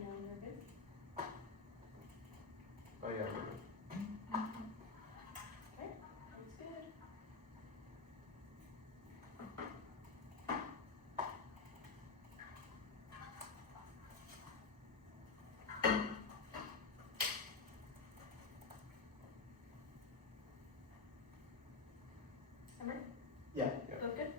know when we're good. Oh yeah, we're good. Okay, that's good. Emory? Yeah. Both good?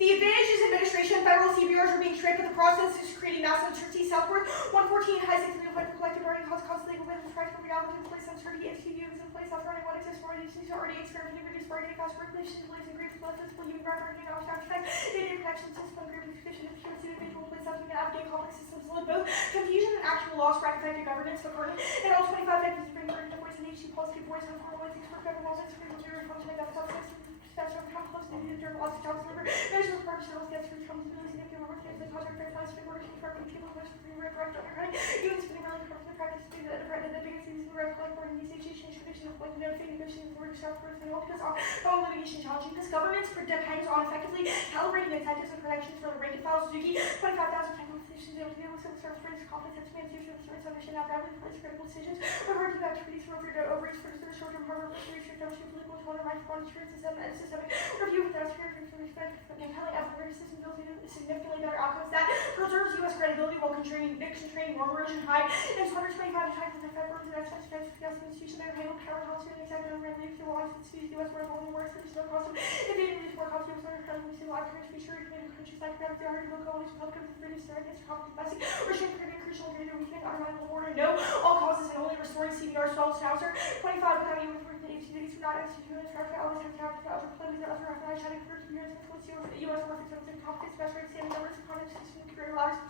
The advantages of administration of federal CBRs are being strict, but the process is creating massive uncertainty. Southward 114 has 6 million for collective bargaining costs, legal within practical reality in place, uncertainty, XQU is in place, operating what exists for these are already experimenting reduced bargaining costs, regulations, beliefs, and agreements, plus physical human right bargaining costs, after fact, data connection system, agreement, efficient, efficiency, individual, place, document, update, complex systems, limit both confusion and actual loss, effective governance, according, and all 25 factors bring burden of voice and HC policy voice and formal ways for federal laws and critical zero function of that substance. That's from how close to the during lots of jobs labor. There's no purpose of gets through comes really significant work the contract fair class for work for people who are correct on credit. Even spending really purpose of practice to the biggest things in red collect board and usage change tradition of like no thing negotiating with South Korea and all because all litigation challenging. This governance depends on effectively calibrating incentives and protections for the rank and file Suzuki, 25,000 technical decisions able to deal with civil service rates, conflicts, expansion, service understand how rapidly place critical decisions, or hard to activities for overreach for the short-term harbor, restrict political total rights, monitoring systemic review without security for respect for compelling evidence system built in significantly better outcomes that preserves U.S. credibility while constraining norm erosion high and 125 times the federal and exercise defense institution that handle power policy and exact number of leads to law institutes U.S. where only works for no cost if they didn't more cost of other countries to life to be sure in countries like that there are no colonies public British surrogates conflict blessing or shape creating crucial greater weakening undermining the order no all causes and only restoring CBR 12 Schnauzer 25 without even for the activities for not executing the structure always have to have other plans that other recognized having first years with U.S. work expensive conflicts best rate standing numbers of context system career lives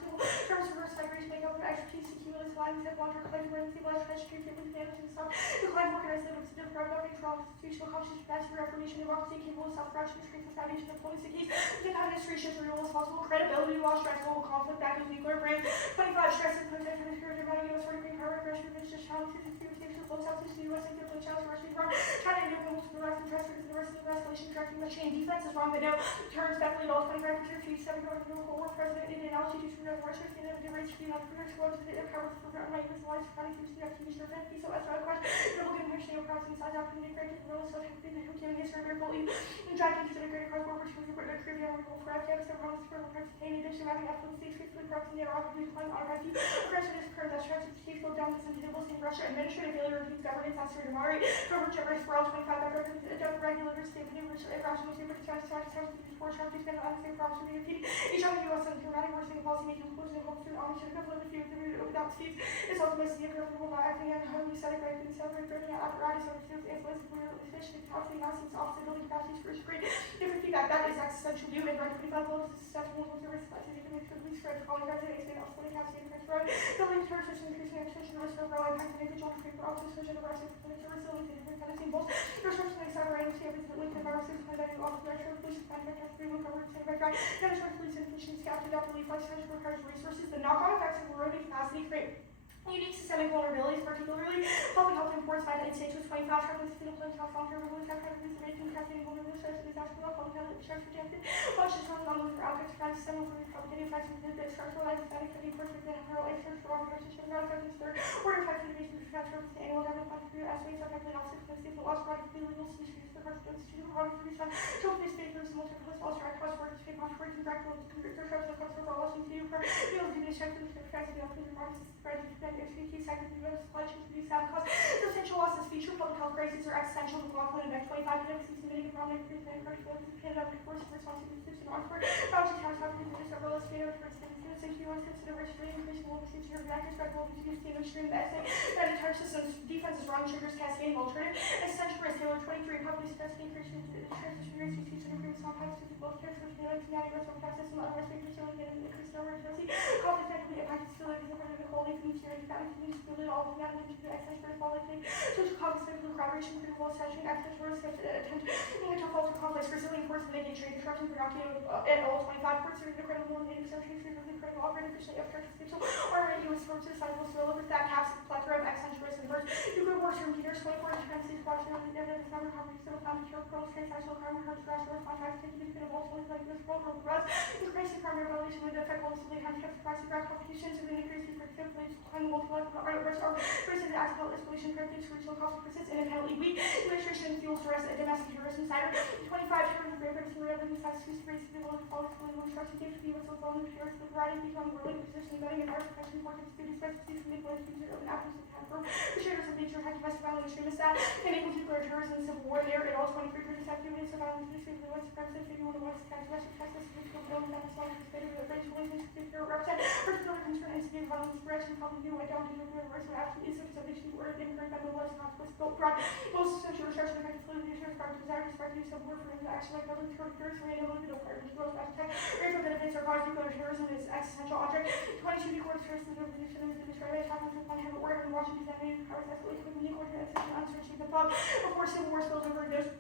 terms of reverse migration make up of expertise accumulates lines that water collective ranking life education with management and stuff the client organized that was different governing control institutional conscious capacity reformation democracy capable of self-correction strength and foundation of diplomacy keys the administration to real as possible credibility while stress global conflict back with nuclear brand 25 stress and contact for the spirit of U.S. working green power aggression religious challenges and communication flows out to the U.S. and global challenges rushing from China and Europe to the rest of the press because the rest of the escalation directing the chain defense is wrong but no turns definitely at all 25% to 7 war president in analogy to the Russia and the rates to the entrepreneurs who to the power for my US lives fighting through the activation of so that's my question double good nursing of crossing size out from the great role so have been who can history very fully and driving to the greater cross border to the Caribbean and for Afghanistan Romans for the in addition having affluent states faithfully crossing the Iraq and decline autocracy aggression is current that stretches the state down this into the Russia administrative failure of governance has to moderate for generous for all 25 regulators state of irrational super before trying to spend on the same property to defeat each other U.S. and dramatic worsening policy making conclusions and hopes to ownership of the few without speeds is ultimately irreparable by acting on how we set it right and celebrate burning apparatus over fields influence clearly efficient healthy massive opposite building capacities for screen different feedback that is existential view and right 25 levels is susceptible to service by taking the complete spread calling guys and expand out 20 capacity and road building terror system increasing extension risk of growing impact and individual paper also social the rest of the resilience and different kind of symbols resources and accelerating to everything that link the viruses by that you offer their police manufacturers free will cover and right management police and efficient scout to adaptively flex requires resources the knock-on effects of eroding capacity create unique systemic vulnerabilities, particularly public health imports by the states with 25 traffic fetal plants, health long-term relief, activities, and making crafting vulnerability stress, disaster, public health, insurance protected, functions from non-moving outcomes, crimes, stem from public effects, and the structural life, static, and imports, and general extras, for organization, not effective, third, order effective, innovation, transfer, the annual government contributor, estimates, effectively, opposite, policy, the loss, product, legal, species, the first, institute, product, produce, so this state, there's multiple place, all strike, cost, work, state, cost, work, and direct, computer, sharp, the cost, for all, to for, field, to be checked, and the effects, the opposite, marks, spread, HPT, second, supply chain, produce, have cost, substantial losses, feature, public health crises are existential, McLaughlin, and 25 minutes, mitigating problem, increase, and encourage, Canada, force, responsibility, to Oxford, Project House, opportunity, several escalator, for instance, safety, you want to consider registering, increasing the level of reactors, right, will be used to extreme essay, that entire system's defense is wrong, triggers, cascading, alternative, essential risk, Taylor 23, public specific increase, transition rates, teaching, agreements, complex, to both characters, community, response, tax system, otherwise, making sure we get an increased number of jealousy, conflict, technically, impact, stability, the quality, community, community, all of that into the excess for quality, social conflicts, political collaboration, critical session, access to risk, attempt, to falter conflicts, resilient force, mitigate trade disruption, production at all 25 ports, are the critical and native centuries, critical operating efficiently, obstruction, spatial, armament, U.S. forces, sizable spillover, that caps, plethora of existential risk, and birth, nuclear wars, from meters, 24 defenses, watching on the evidence, number, carbon, civil, found, cure, pearls, transactional, carbon, hard, scratch, or fine, taking the of all 25 like this world will rise. Increase the primary validation with the effect of the handicap capacity grant competitions and increase the predictive and multiple art risk or versus the accidental escalation corrective solution cost persists independently. We administration fuels stress and domestic terrorism cider. 25 terms of records and revenue tax use rates to be able to follow school and instruction gave to be what's on the pure the writing become really position betting and our protection for students specialties from the place future of an active for shares of nature high domestic violence extremist that and equal nuclear terrorism and civil war there at all 23% activities of violence industry the West Texas if you want to West Texas Texas physical building that is all participated with a range of relations to represent particular concern and severe violence spread and probably new down to the risk of absolute incidents of issue order incurred by the West consequence built broad most essential research and effective solution research for desire to spread use of war for action like government terrorist rate of the part of growth attack rate for benefits or cause nuclear terrorism is existential object 22 nuclear terrorism of the position is destroyed by attack on have order and Washington examining powers escalate with nuclear terrorism uncertainty the fog before civil war spills over those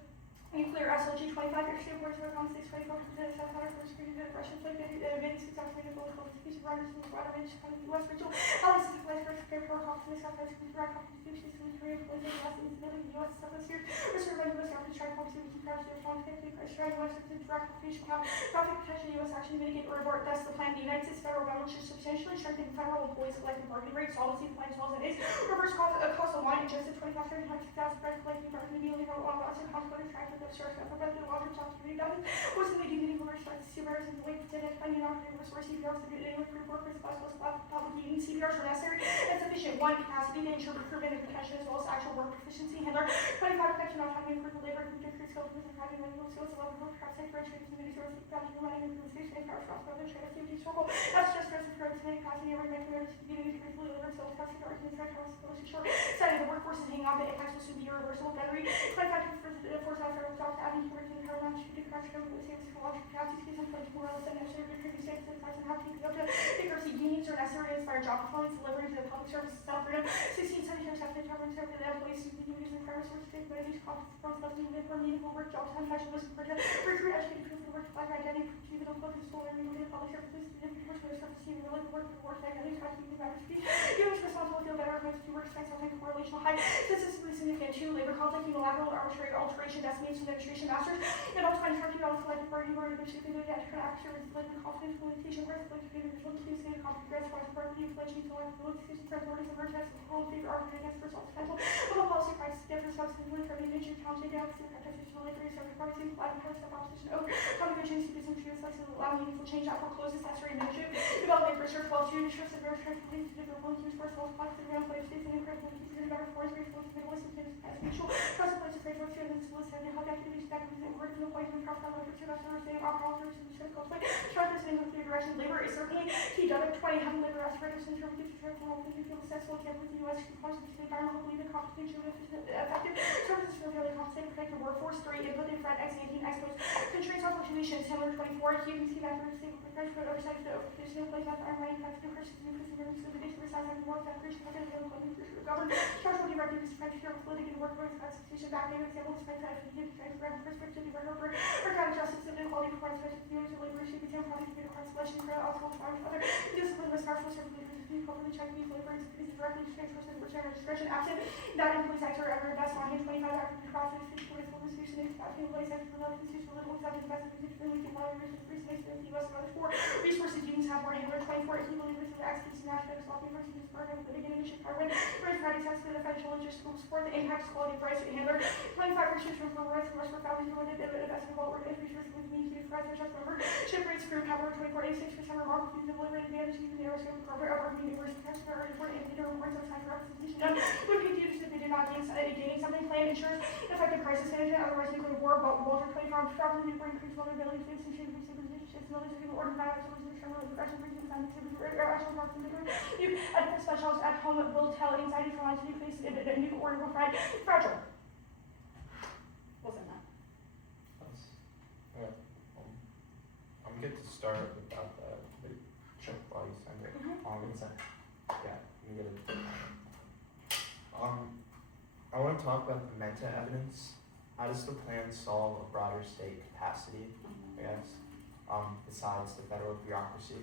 nuclear SLG 25 extreme wars of the 24% of South Africa for security of Russian flight events successfully the political execution riders in the broader range of the U.S. regional allies and flights for prepare for confidence South Africa direct constitutions in the Korean police and U.S. instability in the U.S. Southwest reserved by U.S. government strike policy which encourages the response to strike U.S. to direct constitution traffic protection U.S. action to mitigate or abort thus the plan the United States federal government should substantially strengthen federal employees collective bargaining rate solvency plan 12 and is reverse cost of line adjusted 25,000 credit collecting bargaining immediately for all loss and consequences track with the source of the water top to read was in the beginning of our start to see where in the way to identify new operating resource CPRs to do any with work for specialist public union CPRs are necessary and sufficient one capacity to ensure recruitment and protection as well as actual work proficiency handler 25 protection autonomy for the labor and decrease skills with having manual skills level for perhaps sector trade community service capacity running and station and power shops other trade activity circle that's just present for today capacity every maker to be able to briefly deliver skills testing arguments right how skills short side of the workforce is hanging on the impacts will soon be irreversible battery 25 for the force out federal jobs adding to the power to the correction of the same psychological capacities and pledge more or less than necessary to contribute states and price and how to keep up to accuracy unions are necessary to inspire job performance delivery to the public service self-freedom 1670 accepted government service the employees who can use the private source to take advantage of conference plus even for meaningful work jobs and fashion was for recruit educated people to work to black identity to even focus school learning within public services to different work for the receiving really work for work identity how to keep the average speech humans responsible feel better when to work expect something correlational high statistically significant two labor conflict unilateral arbitrary alteration destination demonstration masters and all 25 people collective bargaining order which is the after labor confidence communication growth collective individual to say the conflict grants for party inflation to like decision priorities emergence and whole favor argument against results potential total policy prices different substantively for the nature challenge against the competition labor service parties live and post opposition over communication citizen to assess and allow meaningful change that forecloses necessary administrative development research while to ensure the very transportation to different ones use for self collective around place states and incredible to better forest resources and listen to as mutual present place of framework to and solicit and help activities that present work in the place of proper labor to that's understanding alcohol services and should cultivate sharpness in the direction labor is certainly key to 20 having labor as records in terms of future for all the people successful example with the U.S. compliance with the environmental leader competition with effective services for fairly compensated protected workforce 3 input in front X18 exposed constraints on fluctuations similar 24 human scheme after stable profession for oversight of the occupation in place after arm running facts new Christians new Christian members of the nation resides on the world separation of the government for government charge will be recognized to practice your political and workforce constitution back new example despite that if you give perspective to over for kind of justice and equality for special units of labor should be taken product to constellation for also charge other discipline with partial services to properly check these labor is directly to transfer to return registration absent that employees actor ever invest on his 25 active process to political institution is asking employees active for institution political acceptance investment position really can value research free space for the U.S. and other 4 resources unions have more handler 24 if you believe this is expertise in national development versus this program for the beginning issue carbon raise credit test for the financial interest school support the impact quality of rights handler 25 research for rights and for families related investment about work and research with me to price and member ship rates group cover 24 86 for summer market use of delivery advantage using the aerospace corporate of our university text for report and leader reports of time for representation would be used if they did not gaining something plan ensures effective crisis management otherwise nuclear war but Walter 25 properly nuclear increase vulnerability to institutions military order violence aggression specialists at home will tell anxiety for lines nucleus new order will find fragile. Wasn't that? Yeah. I'm good to start about the check while you send it. Yeah, you get it. I want to talk about the meta evidence. How does the plan solve a broader state capacity, I guess, besides the federal bureaucracy?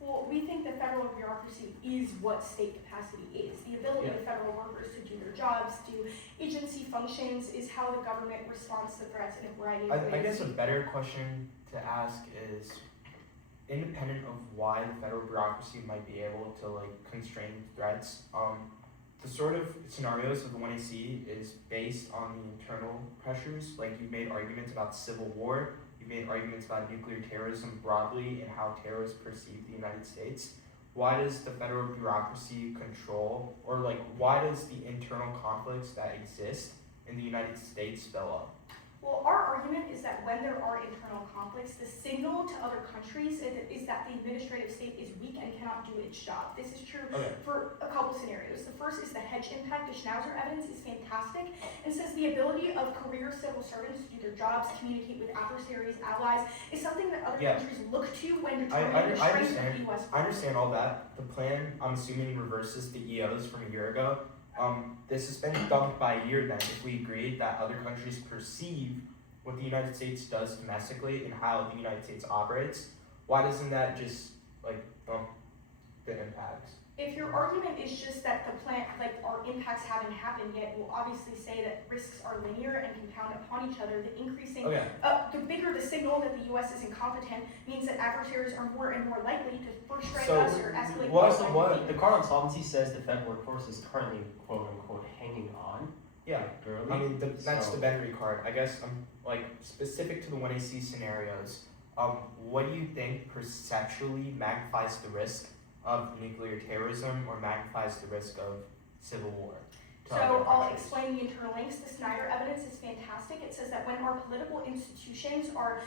Well, we think the federal bureaucracy is what state capacity is. The ability of federal workers to do their jobs, do agency functions, is how the government responds to threats in a variety of ways. I guess a better question to ask is, independent of why the federal bureaucracy might be able to like constrain threats, the sort of scenarios of the 1AC is based on the internal pressures. Like you made arguments about civil war, you made arguments about nuclear terrorism broadly and how terrorists perceive the United States. Why does the federal bureaucracy control, or like why does the internal conflicts that exist in the United States spill up? Well, our argument is that when there are internal conflicts, the signal to other countries is that the administrative state is weak and cannot do its job. This is true for a couple scenarios. The first is the hedge impact. The Schnauzer evidence is fantastic and says the ability of career civil servants to do their jobs, communicate with adversaries, allies, is something that other countries look to when determining the strength of the U.S. I understand all that. The plan, I'm assuming, reverses the EOs from a year ago. This has been dumped by a year then if we agree that other countries perceive what the United States does domestically and how the United States operates. Why doesn't that just like bump the impacts? If your argument is just that the plan, like our impacts haven't happened yet, we'll obviously say that risks are linear and compound upon each other. The increasing, the bigger the signal that the U.S. is incompetent means that adversaries are more and more likely to first strike us or escalate. What the card on solvency says the Fed workforce is currently quote unquote hanging on. Yeah, barely. I mean that's the Benry card. I guess like specific to the 1AC scenarios. What do you think perceptually magnifies the risk of nuclear terrorism or magnifies the risk of civil war? So I'll explain the internal links. The Snyder evidence is fantastic. It says that when our political institutions are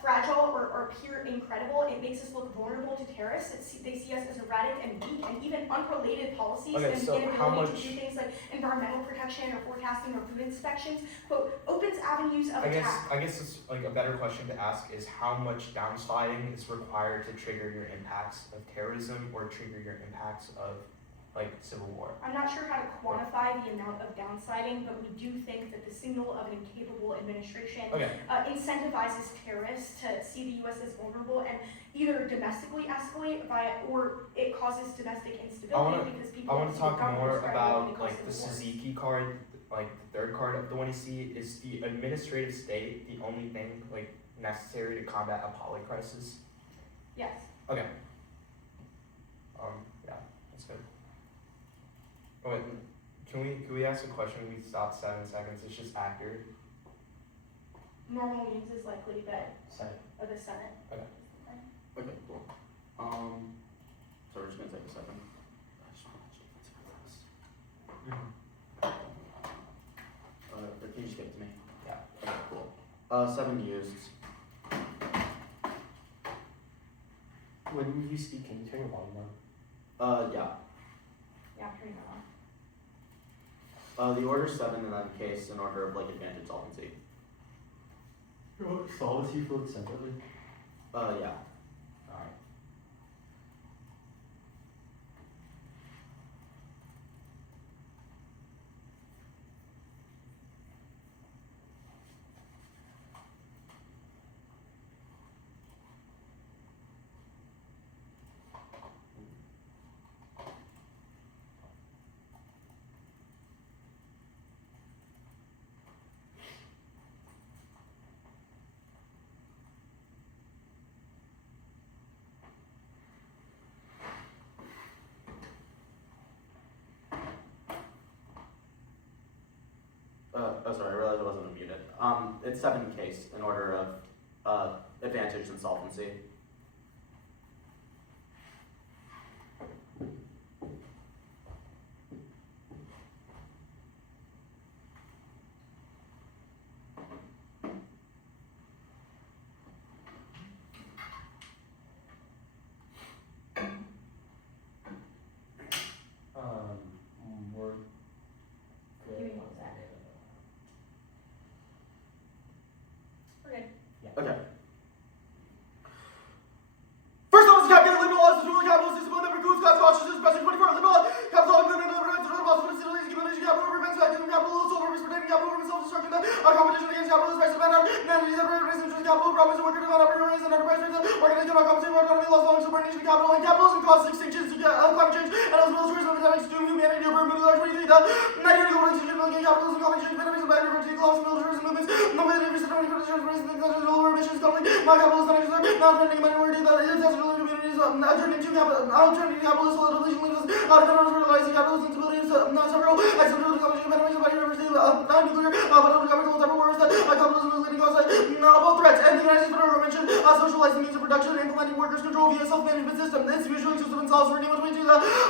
fragile or appear incredible, it makes us look vulnerable to terrorists. They see us as erratic and weak, and even unrelated policies and inability to do things like environmental protection or forecasting or food inspections, quote, opens avenues of attack. I guess it's like a better question to ask is how much downsliding is required to trigger your impacts of terrorism or trigger your impacts of like civil war. I'm not sure how to quantify the amount of downsliding, but we do think that the signal of an incapable administration incentivizes terrorists to see the U.S. as vulnerable and either domestically escalate or it causes domestic instability because people. I want to talk more about like the Suzuki card, like the third card of the 1AC. Is the administrative state the only thing like necessary to combat a poly crisis? Yes. Okay. Yeah, that's good. Oh, wait, can we ask a question? We stopped 7 seconds. It's just accurate. Normal means is likely that Senate. Of the Senate. Okay. Okay, cool. So we're just gonna take a second. I just want to can you just give it to me? Yeah. Okay, cool. 7 used. When you speak, can you turn your volume on? Yeah. Yeah, I'm turning that on. The order 7 in that case in order of like advantage solvency. Solvency float separately? Yeah. Alright. Sorry, I realized I wasn't unmuted. It's 7 case in order of advantage and solvency. We're Give me 1 second. We're good. Okay. First off, is capitalism, liberal laws, ruling capitalist system, never goods, class consciousness, especially 24, liberal capital, accumulation, capital, revenge, activity, capital, sole purpose, protecting capital, from self-destruction, competition against capital, price of capital, capital, worker demand, operations, and enterprise rates, organization, compensation, economy, loss, volume, subordination, capital, and capitalism, cause extinctions, climate change, and as well as tourism, epidemics, doom, humanity, over a large 23, negative extinction, capitalism, compensation, benefits, and bad reverse, loss, militarism, movements, no benefits, lower emissions, conflict, my capitalist financial sector, now turning minority that is essential communities, now turning to capitalist legislation leaders, fertilizing capitalist instability, not several, accidental competition, federation by university, nuclear, chemical, several wars that capitalism is leading cause both threats, and the United States federal government should socialize the means of production and implementing workers' control via self-management system. The institutional system and solves for anyone to the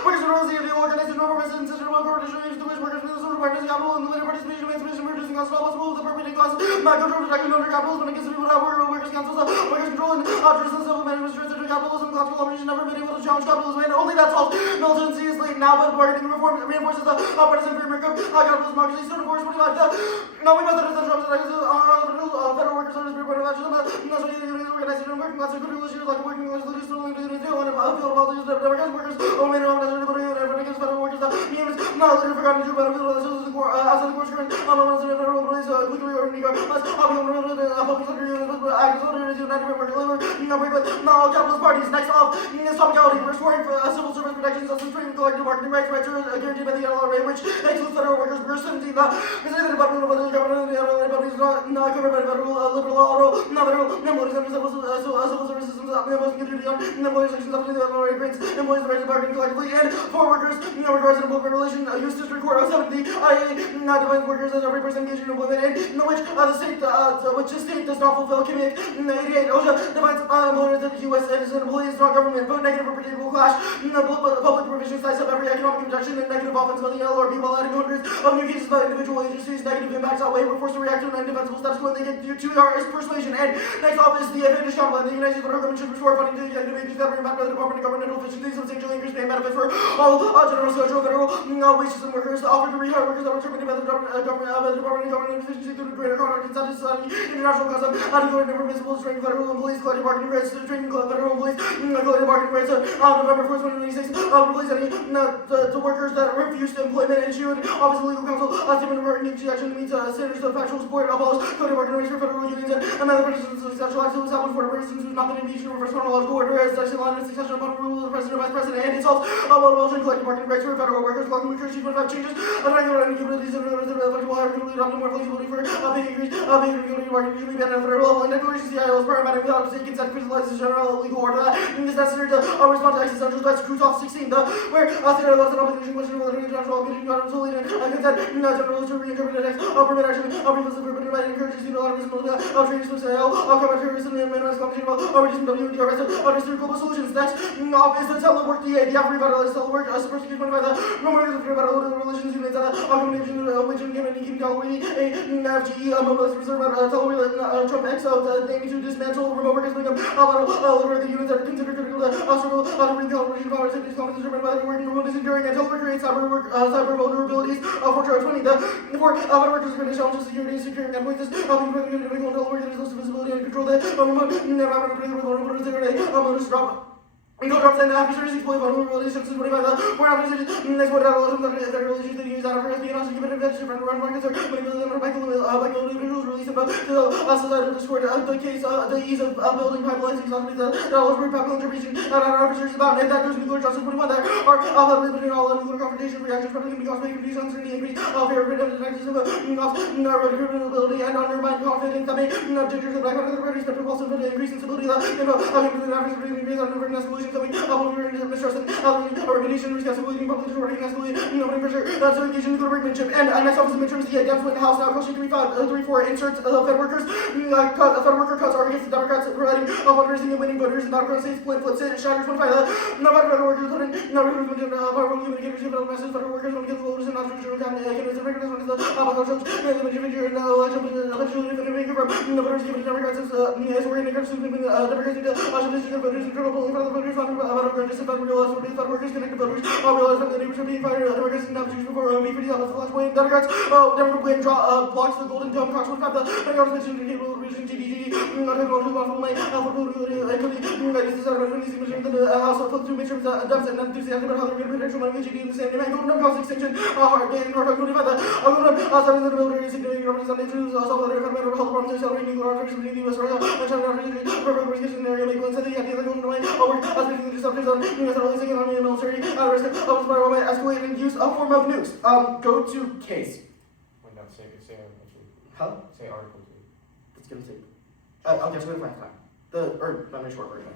workers' control is the organized and normal resident system of corporation to which workers with the social partners, capital, and the later participation, emancipation, reducing costs, all possible with the permitting costs, control protection under capitalism, and against the people that workers' councils, workers' control, and traditional self-management strengths under capitalism, classical competition never been able to challenge capitalism, and only that solves militancy is late now, but bargaining reform reinforces the partisan framework of capitalist democracy. So, divorce 25. Now we must understand federal workers are the spirit of action, but not so unions organized in working class, good issues like working class leaders, struggling to do, and field politics, Democrats, workers, only know that against federal workers, unions, not later forgotten to about field outside the course current, federal employees, quickly or New York, must have been public sector unions, but actors under United Worker Labor, now capitalist parties. Next off, topic restoring civil service protections, training, collective bargaining rights are guaranteed by the NLRA, which includes federal workers, verse 17. The Department of the government, the NLRA is not covered by federal liberal law, not federal employees under civil service systems, most community employees sections of the NLRA grants employees the right to bargain collectively, and for workers, regards to employment relation, use district court 70, IA not defines workers as every person engaged in employment, and in which the state does not fulfill commit 88. OSHA defines employers as U.S. citizen employees, not government, vote negative or predictable clash, public provisions size up every economic objection, and negative offense by the NLRB while adding hundreds of new cases by individual agencies, negative impacts outweigh, we're forced to react to an indefensible status quo, and they get due to our persuasion. And next off is the advantage plan. The United States federal government should restore funding to the executive agencies that were impacted by the Department of Governmental Efficiency, substantially increase pay benefits for all general social federal wage system workers, to offer to rehire workers that were terminated by the Department of Government Efficiency through greater contract incentive society, international custom, unemployment permissible to train federal employees, collective bargaining rights, to train federal employees, collective bargaining rights, November 1st, 2026, replace any the workers that refuse to employment and issued Office of Legal Counsel, statement of working action means standards of factual support, abolish collective bargaining rights for federal unions, and other persons of sexual acts who establish for persons who have not been impeached in reverse chronological order as section line and succession upon rule of the president or vice president, and it solves abolishing collective bargaining rights for federal workers, welcome to 25 changes, regular and capabilities of flexible higher capability, adopting more flexibility for pay increase, pay increase, bargaining usually banned at federal level, and declaration CIOs paramedic without state consent crystallizes general legal order that is necessary to respond to existential threats. Cruise off 16, where theater laws and obligation question whether international obligation got solely and consent, general to reinterpret the text, permit action, previously forbidden by encourages unilateral training to say, combat terrorism and minimize competition, reducing WDRS, understood global solutions. Next off is the telework DA, the Rebuttals telework, persecution by the rumors of about the religions who made that accommodation which in given King Gallery, FGE, mobilized reserve telework, Trump X, aiming to dismantle remote workers, make them liberate the units that are considered critical to struggle to bring the operation power cities, companies determined by the working remote is enduring and telework creates cyber vulnerabilities for Charter 20. The four workers are going to challenge security, securing endpoints, helping further individual telework that is close to visibility and control the remote environment, vulnerabilities, security, drop. Drops and officers exploit vulnerabilities since 25 where officers exploit algorithms that are released and used out of espionage, given events, different run markets, or manipulated by individuals released about to societal discord. The case, the ease of building pipelines, exhausting the algorithmic pipeline intervention, and officers about, and that goes nuclear justice 21 that are between all nuclear confrontation reactions, but it can be caused by confusion, uncertainty, increase, fear of detectivism, credibility, and undermine confidence that may gingers the black part of the parties, but also increase instability, escalation. Coming mistrust and organization risk escalating, public distorting, escalating, opening pressure, certification, good workmanship, and next office of midterms, the Dems win the House now, question 3-4 inserts Fed workers, Fed worker cuts are against the Democrats, providing fundraising and winning voters, and battleground states, flips it, shatters 25, no matter federal workers, no powerful communicators, give message, federal workers, want to get the voters, and not traditional candidates, and recognize one is the judge, and the election, the voters given to Democrats, as we're in the Democrats need to district of voters, and critical in front of the voters, about just about realize what federal workers connected voters, realize that the neighbors are being fired, Democrats and opposition before me for the last point, Democrats, Democrat plan blocks the Golden Dome, Cox 1 the Democrats mentioned the cable revision, GDG, technology, possible lane, this is our reference, the House of two midterms, Dems and enthusiasm about how they're going to be actual money, GD in the same name, Golden Dome cost extension, hard day in North 25, Golden the military, significant representatives, also the fundamental health problems, accelerating nuclear operations in the US, and China, representation area, like one said, the idea that Golden Dome, the disruptors on releasing on the military risk of escalating use of form of nukes. Go to case. Wait, no, say article 2. Huh? Say article 2. It's gonna take. I'll get to it in 5 time. Not a short version.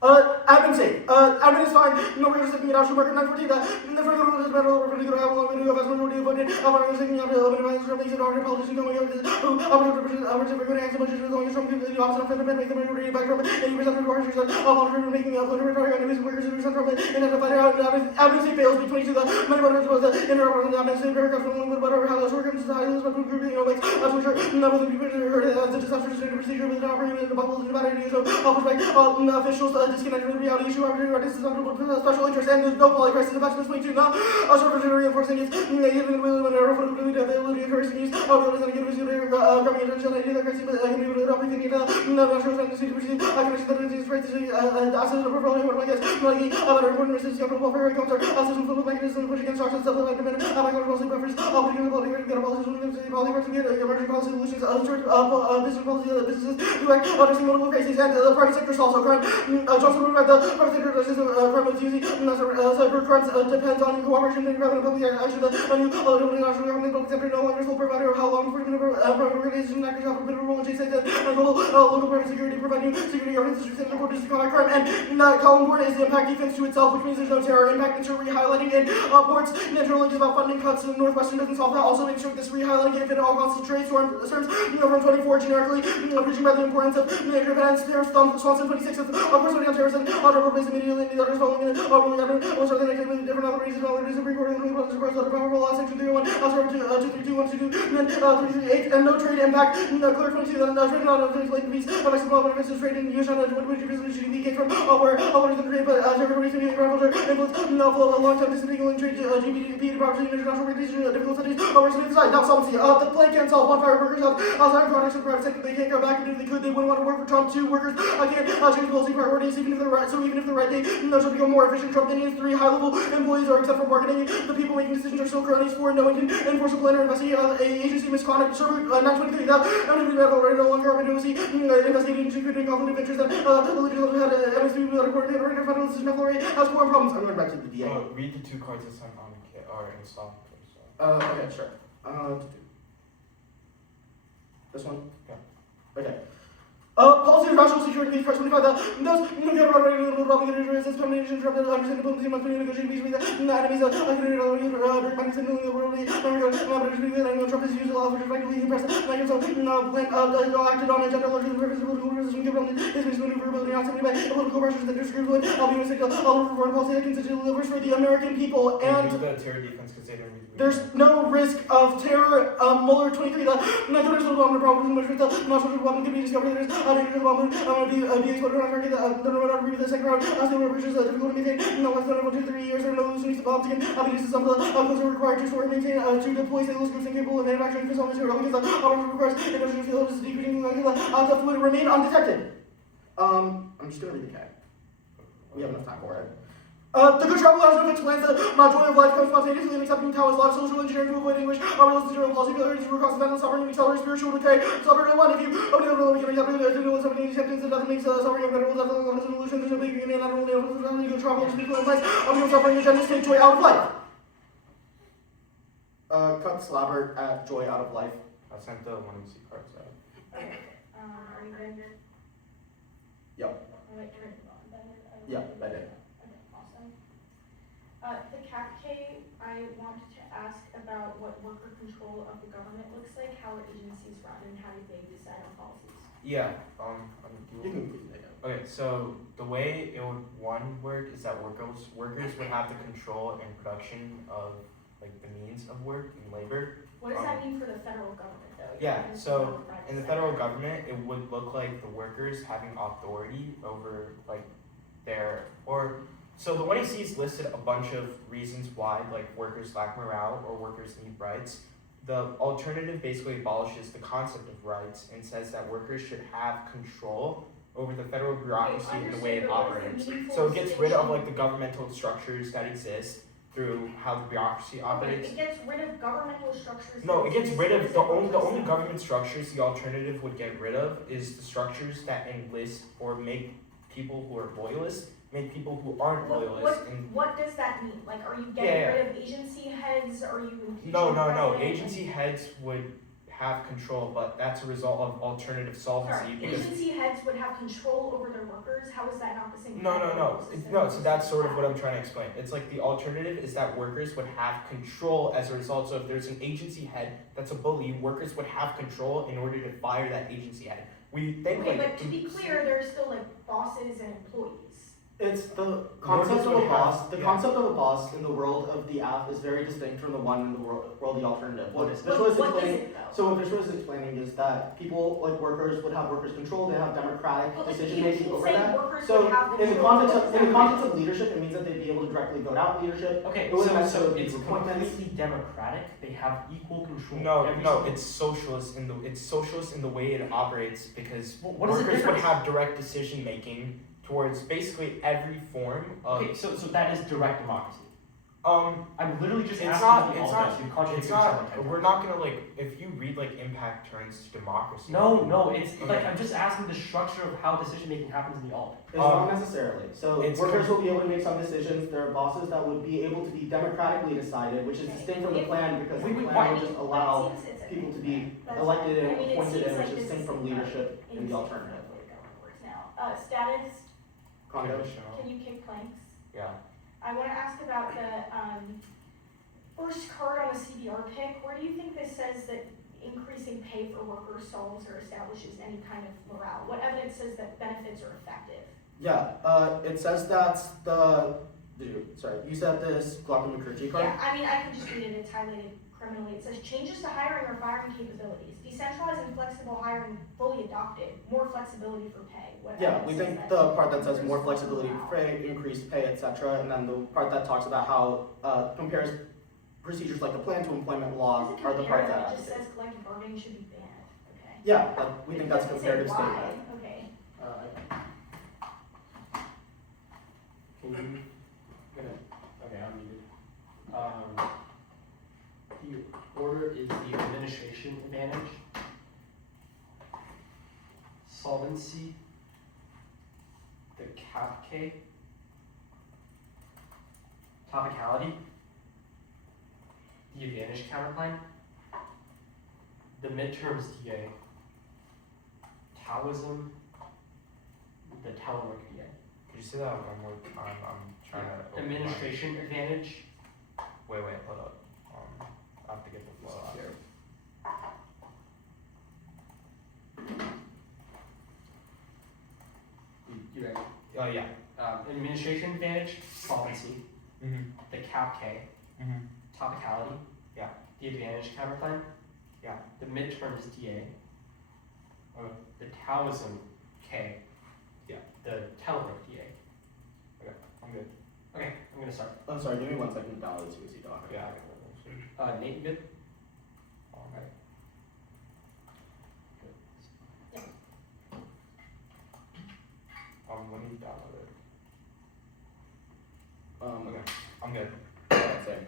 Admin sake. Admin is fine. No, we're just taking it out. Schumacher 914. The first one was better. We're going to have a long video of us. We're going to vote it. I'm going to take out the minimize from these and politicians coming out of this. I'm going to represent our we're going to answer much as long as from the opposite of the make the majority back from 80% of the workers. I'm making a political rhetoric and enemies workers who from it. And then to find out, admin sake fails between the many voters was the interrupt on the admin sake paragraph from one whatever how those workers the highest of group, like, I'm sure none of the people heard it as a disastrous procedure with an operating with the bubbles and the battery. So, officials disconnected with reality issue. This is under special interest and there's no poly crisis about this point too. Now, service reinforcing its negative and will and availability of person use. Abilities and giving coming attention. I do the crisis, but I can do it up. I can need natural fantasy to receive. I can receive the disease right to see assets of portfolio. What I guess, like, other important risks, capital welfare, comes our assets and full mechanisms, pushing against structures, stuff like the minute. I'm going to mostly preference. I'll be doing the policy, get a policy, policy, get emerging policy solutions, business policy, businesses, direct, addressing multiple crises, and the private sector also crime. Johnson will write the private sector addresses crime is using cyber crimes depends on cooperation and private and public action. A new national government public sector no longer sole provider of how long for private organizations and actors have a bit of a role in chasing and global local private security, providing security governance districts and reporters to combat crime. And column board is the impact defense to itself, which means there's no terror impact and re-highlighting and ports. Natural links about funding cuts and Northwestern doesn't solve that. Also makes sure this re-highlighting if it all costs trade storms from 24 generically, preaching about the importance of major events, terrorist Swanson 26 of course on terrorists and honorable place immediately and the others following it. Ruling evidence was the next with different other reasons, all the Supreme Court and the Supreme Court powerful law section 301, also 232, 122, and 338, and no trade impact. Clear 22, then trade not of the late fees, Mexican law benefits trade in US China, which should be came from where all the trade, but territories to be agriculture, influence, no flow, a long time disentangling trade, GDP, property, international regulation, difficult studies, over to the side. Now, solvency. The plan can't solve one fire workers have outside products and private sector. They can't go back, and if they could, they wouldn't want to work for Trump. 2 workers can't change policy priorities, even if they're right. So even if they're right, they should become more efficient. Trump needs 3 high-level employees are except for marketing. The people making decisions are still cronies. 4, no one can enforce a plan or investigate agency misconduct. Server 923. That already no longer have to see investigating into conflict of interest. The legislature had MSP without a coordinator or federal decision has foreign problems. I'm going back to the DA. Read the 2 cards that's on the or install. Okay, sure. This one? Yeah. Okay. Policy of national security, first 25, those public interests, termination, understandable, must be negotiated between the enemies of Trump is used a lot, which effectively impressed acted on a general purpose of political position, given his maneuverability, not simply by political pressures that disagree with, I'll be mistaken, all over foreign policy that consistently delivers for the American people, and the terror defense because they don't read. There's no risk of terror. Mueller 23, the national bomb problem, which the national bomb can be discovered. There's a negative bomb. I'm going to be exploded on Turkey. The second round. As they were purchased, difficult to maintain. No less than 2 to 3 years. There are no solutions to bombs again. Having used some of the required to store and maintain, to deploy stateless groups incapable of manufacturing fissile material because the armor requires industrial field is decreasing the fluid remain undetected. I'm just going to read the cat. We have enough time for it. The good traveler has no fixed plans. The joy of life comes spontaneously and accepting Taoist life, social engineering to avoid English, realistic general policy failures, root cause of suffering, and accelerate spiritual decay. Suffering one, if you open up the weekend, something acceptance and nothing makes suffering of better rules, nothing of solution, there's no big union, not only good travelers, people in place, suffering, agenda, take joy out of life. Cut slabber at joy out of life. I sent the 1C cards out. Okay. Are you ready? Yep. Yeah, I did. The CAPK, I want to ask about what worker control of the government looks like, how are agencies run, and how do they decide on policies? Yeah. You can please make it. Okay, so the way it would work is that workers would have the control and production of like the means of work and labor. What does that mean for the federal government, though? Yeah, so in the federal government, it would look like the workers having authority over like so the 1AC's listed a bunch of reasons why like workers lack morale or workers need rights. The alternative basically abolishes the concept of rights and says that workers should have control over the federal bureaucracy and the way it operates. So it gets rid of like the governmental structures that exist through how the bureaucracy operates. It gets rid of governmental structures. No, it gets rid of the only government structures the alternative would get rid of is the structures that enlist or make people who are loyalists make people who aren't loyalists. What does that mean? Like, are you getting rid of agency heads? Are you impeaching No. president? Agency heads would have control, but that's a result of alternative solvency. Sorry, Because agency heads would have control over their workers. How is that not the same? no, so that's sort of what I'm saying. trying to explain. It's like the alternative is that workers would have control as a result. So if there's an agency head that's a bully, workers would have control in order to fire that agency head. We think Okay, like but to be clear, there's still like bosses and employees. It's the concept of a would boss. have- The yeah. concept of a boss in the world of the app is very distinct from the one in the world the alternative. What Vishwa is What is explaining. it though? So what Vishwa is explaining is that people like workers would have workers control. They have democratic But decision you making keep over saying that. workers So would have in the control. context What of does in the that context mean? of leadership, it means that they'd be able to directly vote out leadership. Okay, It wouldn't so necessarily it's be appointments. completely democratic. They have equal control. no, Every no, single- it's socialist in the way it operates because Well, what is the workers would difference? have direct decision making towards basically every form of Okay, so that is direct democracy. um I'm literally just It's asking not- you it's all not- this. You contradict it's yourself not like 10 we're times. not gonna like if you read like impact turns to democracy. No, it's Okay. like I'm just asking the structure of how decision making happens in the alt. It's not necessarily. So it's workers will be able to make some decisions. There are bosses that would be able to be democratically decided, which is distinct from the plan because the Wait, plan why- would just allow people to be elected and it appointed seems in, like which is this distinct from leadership in the alternative. Status, Condo. Conditional. can you kick planks? Yeah. I want to ask about the first card on the CBR pick. Where do you think this says that increasing pay for workers solves or establishes any kind of morale? What evidence says that benefits are effective? Yeah, it says that you said this Glock and McCurdy card? Yeah, I mean, I can just read it. It's highlighted criminally. It says changes to hiring or firing capabilities, decentralized and flexible hiring fully adopted, more flexibility for pay. What Yeah, we evidence think says the that part that says more improves flexibility morale? for pay, increased pay, etc., and then the part that talks about how compares procedures like the plan to employment law Does it are the compare part that that. just says collective bargaining should be banned? Okay. Yeah, we think that's a It doesn't say comparative why. statement. Okay. Can you? Okay, I'm muted. The order is the administration advantage, solvency, the cap K, topicality, the advantage counterclaim, the midterms DA, Taoism, the telework DA. Could you say that one more time? I'm trying to open my- Administration advantage. Wait, hold up. I have to get the flow out here. You ready? Oh yeah. Administration advantage, solvency, Mhm. the cap K, Mhm. topicality. Yeah. The advantage counterclaim. Yeah. The midterms DA. Okay. The Taoism K. Yeah. The telework DA. I'm good. Okay, I'm gonna start. I'm sorry, give me 1 second to download the COC doc. Yeah. Nate, you good? Alright. When you download it. Okay. I'm good. Same.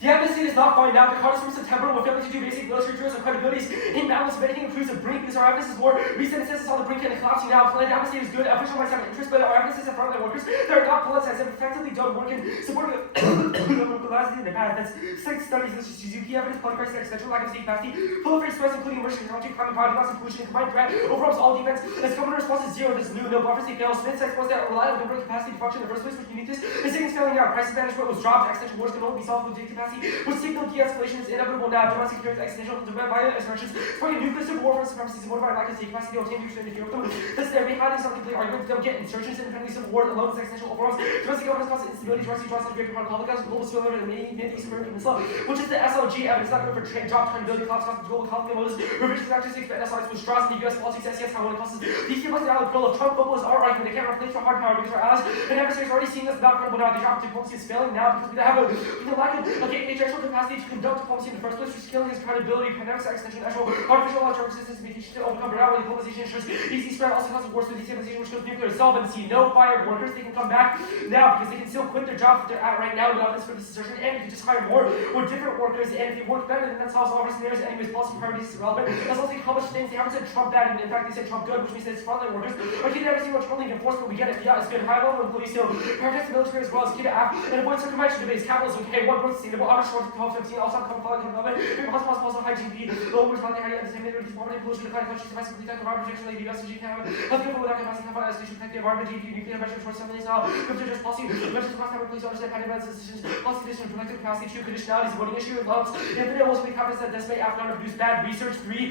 The amnesty does not find out the cards from September will fail to do basic military drills and credibilities. In balance, if anything improves the brink, because our evidence is more recent assistance on the brink and collapsing now. The amnesty is good, official might have interest, but our evidence is in frontline workers that are not politicized and effectively done work in supporting the capacity in the past. That's six studies such as Suzuki evidence, public crisis, existential lack of state capacity, proliferate stress, including emerging technology, climate, poverty, loss, and pollution, and combined threat, overwhelms all defense. As government response is zero, there's no prophecy fails. Smith says that rely on government capacity to function in the first place, which uniqueness is things failing out. Crisis management was dropped, existential wars can only be solved with capacity, which signal de-escalation is inevitable now. Domestic security, existential, violent expressions, spreading nuclear civil war from supremacy is motivated by lack of state capacity to obtain to interfere with them. This there behind is not complete argument. Don't get insurgents, independently civil war alone is existential overalls. Domestic governance causes instability, domestic draws into greater conflict, global spillover to the Mid-East American Peninsula, which is the SLG evidence, not good for trade, job, accountability, collapse, cost of global conflict motives, revisions, actors, expect SLS with straws in the US politics, SES, how it costs. These people now the bill of Trump global is our argument. They can't replace our hard power because our allies and adversaries are already seeing us not credible now. The job of diplomacy is failing now because we have a lack of actual capacity to conduct diplomacy in the first place, which is killing his credibility, pandemics, existential, natural, artificial electronic resistance, mediation to overcome reality, globalization ensures easy spread, also causes wars with destabilization, which goes nuclear solvency. No fired workers, they can come back now because they can still quit their jobs that they're at right now, not this for this assertion, and you can just hire more or different workers, and if you work better, then that solves all of our scenarios. Anyways, policy priorities is irrelevant. That's also they published things. They haven't said Trump bad, and in fact, they said Trump good, which means that it's frontline workers. Our kid never seen what Trump enforcement, we get it. Yeah, it's good. High level employees still prioritize the military as well as kid app and avoid circumvention debates. Capitalism, okay, one growth sustainable. auto short 12, 15, also come following also high GP, low was high entertainment, reduced poverty, pollution, decline, countries, domestic, protective environment protection, like the US, Canada, healthcare for without capacity, confidence, station, protective environment, GP, nuclear measures, short 7 days out, just policy, measures across time, police, understand, pandemic decisions, policy decision, protective capacity, 2, conditionalities, voting issue, and loans, infinite will be confidence that decimate after produce bad research, 3,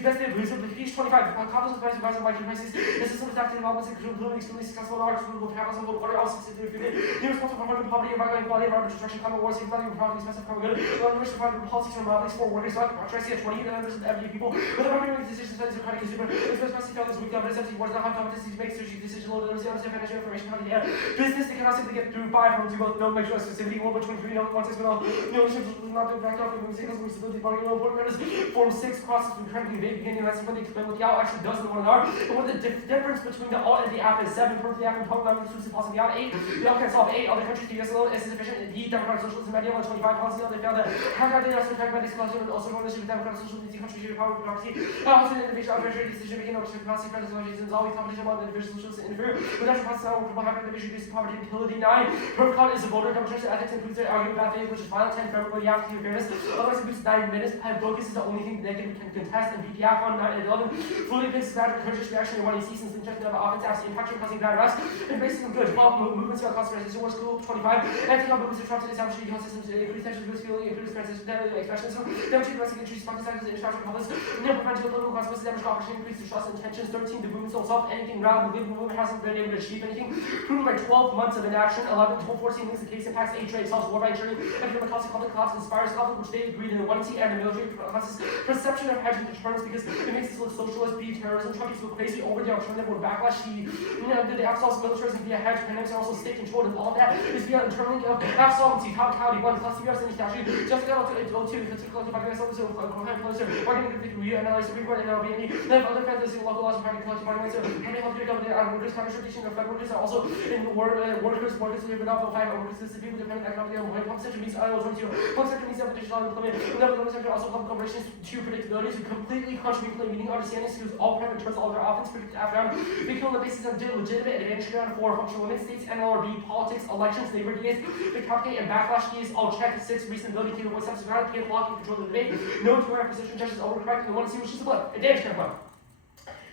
invested research, page 25, confidence of advisor, micro crisis, the system of active development, including extremely successful large renewable panels on water, all 63 responsible for poverty, environment, equality, environment destruction, common wars, equality, property, expensive common good, non-rich policies from monopolies for workers, not addressing at 20 members of everyday people, with a making decisions that is a credit consumer, express failures, weak governance, empty wars, not have competency to make strategic decisions, low literacy, understand financial information, how to get business, they cannot simply get through 5 from 2, both no make sure exclusivity, 1 between 3, no 1 6 no relationships not being backed up, and signals with stability, bargaining, no important matters, form 6 crosses from currently vague beginning, that's when they explain what the owl actually does and what it are, and what the difference between the alt and the app is 7, from the app and 12, not exclusive policy, the alt 8, the alt can solve 8, other countries, the US alone is insufficient, the democratic socialism idea, 25 policy, they found that how they also track by this collection, but also ownership, democratic socialism, countries, power, democracy, also the innovation, arbitrary decision making, ownership, policy, president, always competition among individual socialists and interfere, but that's process how will happen, division, reduce poverty, utility, 9, protocol is a voter, democracy, ethics, includes their argument about things which is violent, 10, for everybody, have to be fairness, otherwise it includes 9 minutes, and focus is the only thing that can contest and beat the app on 9 and 11, fully fixes that encourages reaction in 1 AC since the injection of offense acts impact causing bad arrest, and basically good, 12, movements about concentration, war school, 25, anti-gun movements disrupt and establish ecosystems, increase tensions, risk feeling, increase transition, expressions, demonstrate domestic interests, Pakistan, international publics, prevent geopolitical consequences, damage cooperation, increase distrust and tensions, 13, the movement don't solve anything rather the movement hasn't been able to achieve anything, proven by 12 months of inaction, 11, 12, 14, links the case impacts, 8, trade, solves war by ensuring economic conflict, public collapse, inspires conflict, which they agreed in the 1C and the military causes perception of hedging deterrence because it makes us look socialist, be terrorism, Trump used to go crazy over the alternative or backlash, the absolute militarism via hedge, pandemics are also state controlled, and all of that is via interlink of absolvency, totality, 1, plus CBRs and statute, just to go to collective by myself, so closer, bargaining with the analyze Supreme Court and LBNE, they have other families in local laws and private collective bargaining, so how many healthcare government workers, contribution of federal workers are also in workers live without full time, workers, people dependent economically on public sector means ILO 22, public sector means additional employment, without the public sector also public corporations to predictability to completely contribute to meaning understanding to use all private terms, all their offense, predict after become on the basis of legitimate advantage round 4, functional limit states, NLRB, politics, elections, labor days, the complicate and backlash keys, all check, 6, reasonability, take away steps around, can't block and control the debate, no to where position judges overcorrect, and want to see which is the blood, advantage can blood.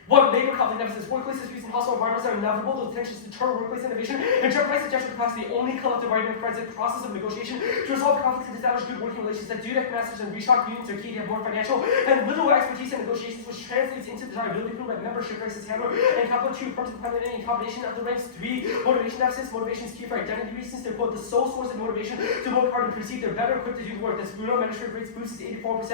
1. Labor conflict deficits. Workplace disputes and hostile environments are inevitable. Those tensions deter workplace innovation and jeopardize suggestion capacity. Only collective bargaining provides a process of negotiation to resolve conflicts and establish good working relations that dudek masters and reshock unions are key to have more financial and little expertise in negotiations, which translates into desirability through membership races handler and capital 2. Firms dependent in combination of the ranks. 3. Motivation deficits. Motivation is key for identity reasons. They're quote the sole source of motivation to work hard and perceive they're better equipped to do the work. This Bruno administrative rates boost is 84%.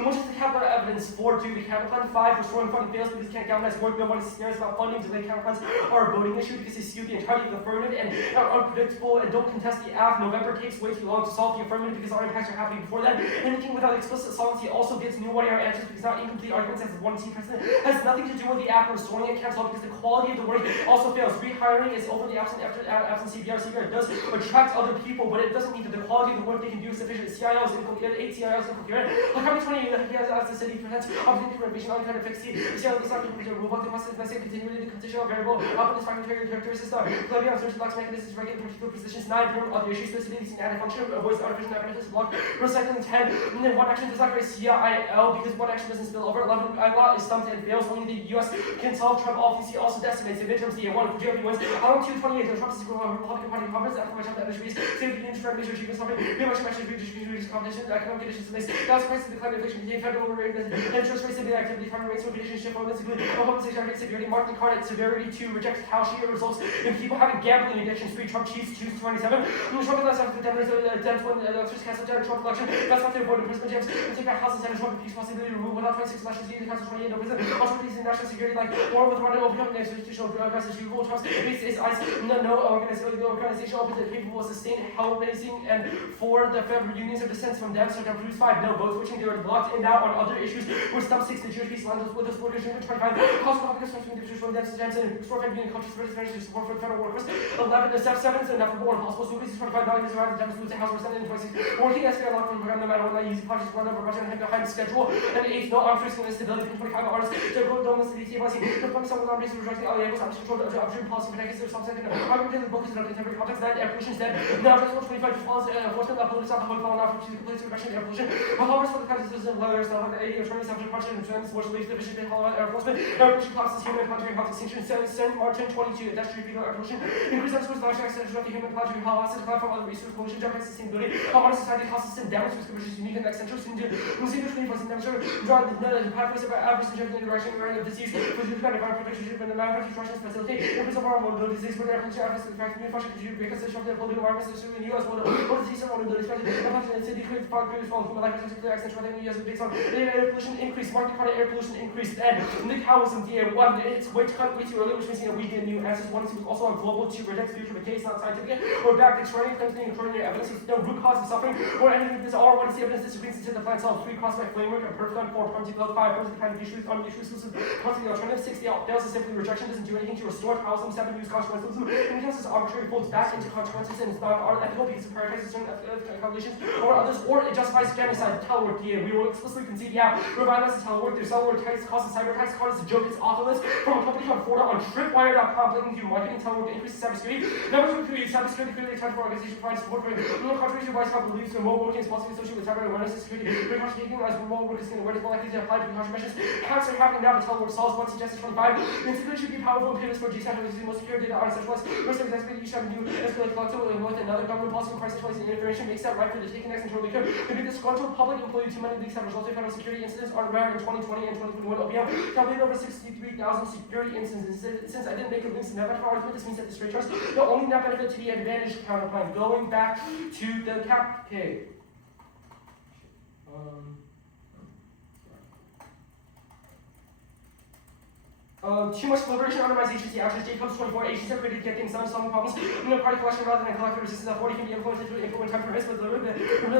And which is the capital evidence? 4. Due to the capital plan. 5. Restoring funding fails because it can't galvanize work. No one is scenarios about funding, delay counterplans are a voting issue because they skew the entirety of the affirmative and are unpredictable and don't contest the app. November takes way too long to solve the affirmative because our impacts are happening before that. Anything without explicit solvency also gets new one-hour answers because not incomplete arguments as 1C precedent has nothing to do with the app. Restoring it can't solve because the quality of the work also fails. Rehiring is over the absent CBR. CBR does attract other people, but it doesn't mean that the quality of the work they can do is sufficient. CIO is incoherent, 8 CIO is incoherent. Like how many 20 he has the city presents opportunity for innovation, on kind of fixed. CIO is not going to robot, they must continually the conditional variable, operative fragmentary characteristics are clearly observed blocks mechanisms regulate particular positions, 9 term other issues, specificity and function, avoids artificial apparatus block, recycling 10, and then 1 action does not create CIL because 1 action doesn't spill over, 11 law is stumped and fails, only the US can solve Trump, all PC also decimates, the midterms DA1, for GOP wins, on 228, the Trump is equal Republican Party conference, after my time that industries, save the union, major achievements, pretty much redistribution, competition, economic conditions, that's price of the climate inflation, the federal rate, interest rates, civil activity, primary rates, relationship, including compensation rate, severity, market card, severity 2 rejects Kalshi results in people having gambling addictions. 3 Trump cheats 227. Trump allows after the Dems win elections cancel Trump election. That's not to avoid imprisonment jams and take back House and Senate. Trump peace possibility removed without 26 elections. The Council 28 no reason. Also releasing national security like war with Rwanda overcoming the institutional message. Rule Trump's base is ICE. No organization open to capable of sustained hell raising and 4 the federal unions of dissent from Dems. So Trump 5 no vote switching. They were blocked and now on other issues. We're stump 6 the Jewish peace land with us workers. 25 House of Congress, individual debts, and restore federal union culture, to support for federal workers. 11, the step 7, and after war, possible solutions, 25 values around the demonstrations, House of Senate, and 26, working as fair law from program, no matter what, not using projects, run over budget, and behind schedule. And 8, no armed forces, instability, 25 hours, to go down the city, the fund some nominations, rejecting all the able to control the upstream policy, protecting some second, argument, the book is not contemporary context, that air pollution is dead. Now, just 25 to follow enforcement, not police, not the whole follow, not from complete suppression, air pollution. However, for the countries, lawyers, not the attorneys, subject function, and social leaf, division, hollow air enforcement, air pollution causes human planetary health extinction, St. Martin 22, that's fecal air pollution, increase exposure, large accidents, of the human planetary health, acid, decline from other resource pollution, jeopardy, sustainability, how modern society causes and damage, risk of issues, unique and eccentric, museum, and temperature, draw the pathways of average in the direction of disease, for the kind of protection, and the manufacturing process facility, increase of our mobility, disease, for the air pollution, the fact, new function, because of the polluting environments, in the US, what disease of mobility, especially the function in city, create fog, create fall, human life, particularly accidents, within the US, based on air pollution increase, market credit air pollution increased, and the cow was in DA1, it's way too early, which means we get new answers. 1 and 2 also on global to predict future of the case, not scientific, or back to training, claims being extraordinary evidence with no root cause of suffering, or anything this all 1 to see evidence disagrees into the plan solve 3 cross by framework, and perfect on 4, prompting load 5, prompting the kind of issues, on issues, constantly the alternative, 6, the fails is simply rejection, doesn't do anything to restore housing, 7, use consequentialism, and is arbitrary, folds back into consequences, and it's not ethical because it prioritizes certain calculations or others, or it justifies genocide, telework, we will explicitly concede, revive us to telework, there's telework tax, cost of cyber tax, card is a joke, it's awfulness, from a company called Florida on tripwire.com, linking to marketing, telework to increase cybersecurity. Number 2, create cybersecurity, create a time for organization provides support for remote countries who provides company believes remote working is possibly associated with cyber awareness and security. Precaution taking as remote work is getting awareness more likely to apply precaution measures. Hacks are happening now, but telework solves 1 suggested 25. The security should be powerful and payments for GSAT using most secure data are centralized. First, there's expected each have a new escalate collective with another government policy requires centralizing information makes that right for the taking next control leaker. Maybe this disgruntled public employee too many leaks have resulted in federal security incidents are rare in 2020 and 2021 OPM. Calculated over 63,000 security incidents. Since I didn't make a links to net benefit argument, this means that the straight charge, the only net benefit to the advantage counterplan. Going back to the cap. Okay. Too much deliberation undermines agency actions. Jacobs 24 agencies are created to get things done, solving problems. Party collection rather than collective resistance. 40 can be implemented through implement time permits, but the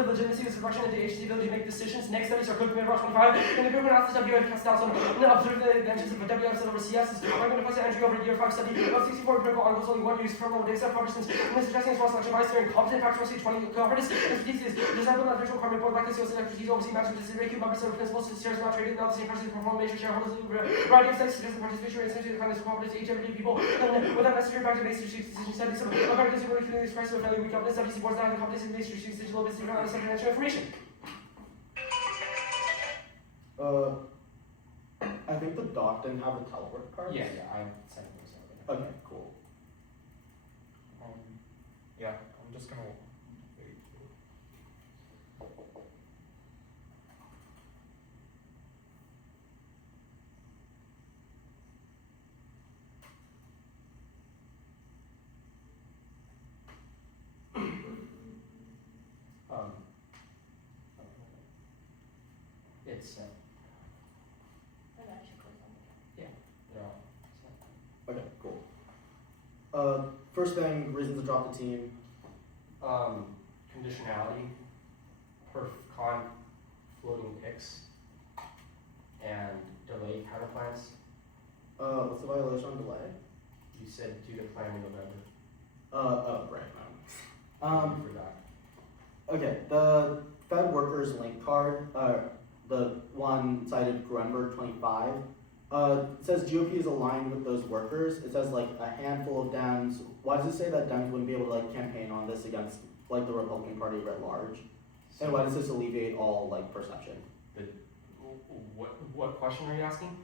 legitimacy is reduction into agency ability to make decisions. Next studies are cooked in 25. And the group analysis WF cast down on observe the advantages of a WF set over CS. I'm going to place an entry over year 5 study of 64 critical articles, only 1 use terminal data set properties. And this suggesting as well selection bias during competent factual 20 cooperative expertise is designed with virtual carbon board like this. Also, expertise overseeing matches with decision making members of principals. Shares not traded, not the same person perform major shareholders. Variety of studies suggesting participation rates into the kind of cooperative HMD people. And without necessary back to basic decision studies, some according to really these prices of fairly weak companies, studies supports down the companies in basic digital business and financial information. I think the doc didn't have the teleport card. Yeah, I sent those out. Okay, cool. Yeah, I'm just gonna wait. It's yeah, they're all set. Okay, cool. First thing, reasons to drop the team. Conditionality, perf con, floating picks, and delay counterplans. What's the violation on delay? You said due to plan in November. Right. You forgot. Okay, the Fed workers link card, the one cited Grunberg 25, it says GOP is aligned with those workers. It says like a handful of Dems. Why does it say that Dems wouldn't be able to like campaign on this against like the Republican Party writ large? So And why does this alleviate all like perception? What question are you asking?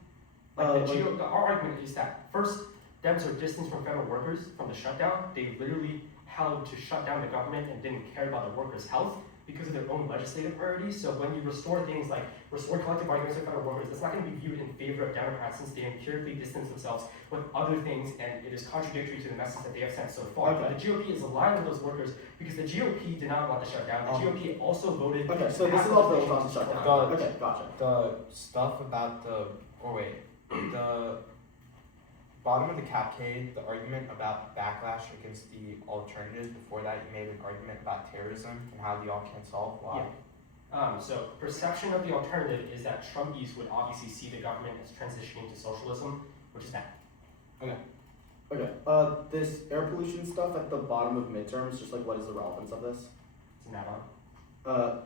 Our argument is that first, Dems are distanced from federal workers from the shutdown. They literally held to shut down the government and didn't care about the workers' health because of their own legislative priorities. So when you restore things like restore collective bargaining rights for federal workers, it's not going to be viewed in favor of Democrats since they empirically distance themselves with other things, and it is contradictory to the message that they have sent so far. Okay. But the GOP is aligned with those workers because the GOP did not want the shutdown. The GOP also voted. Okay, so this is all built on shutdown. Got it. Okay, gotcha. The stuff about the bottom of the capcade, the argument about backlash against the alternatives. Before that, you made an argument about terrorism and how the all can't solve. Why? So perception of the alternative is that Trumpies would obviously see the government as transitioning to socialism, which is bad. Okay, this air pollution stuff at the bottom of midterms, just like what is the relevance of this? It's an add-on.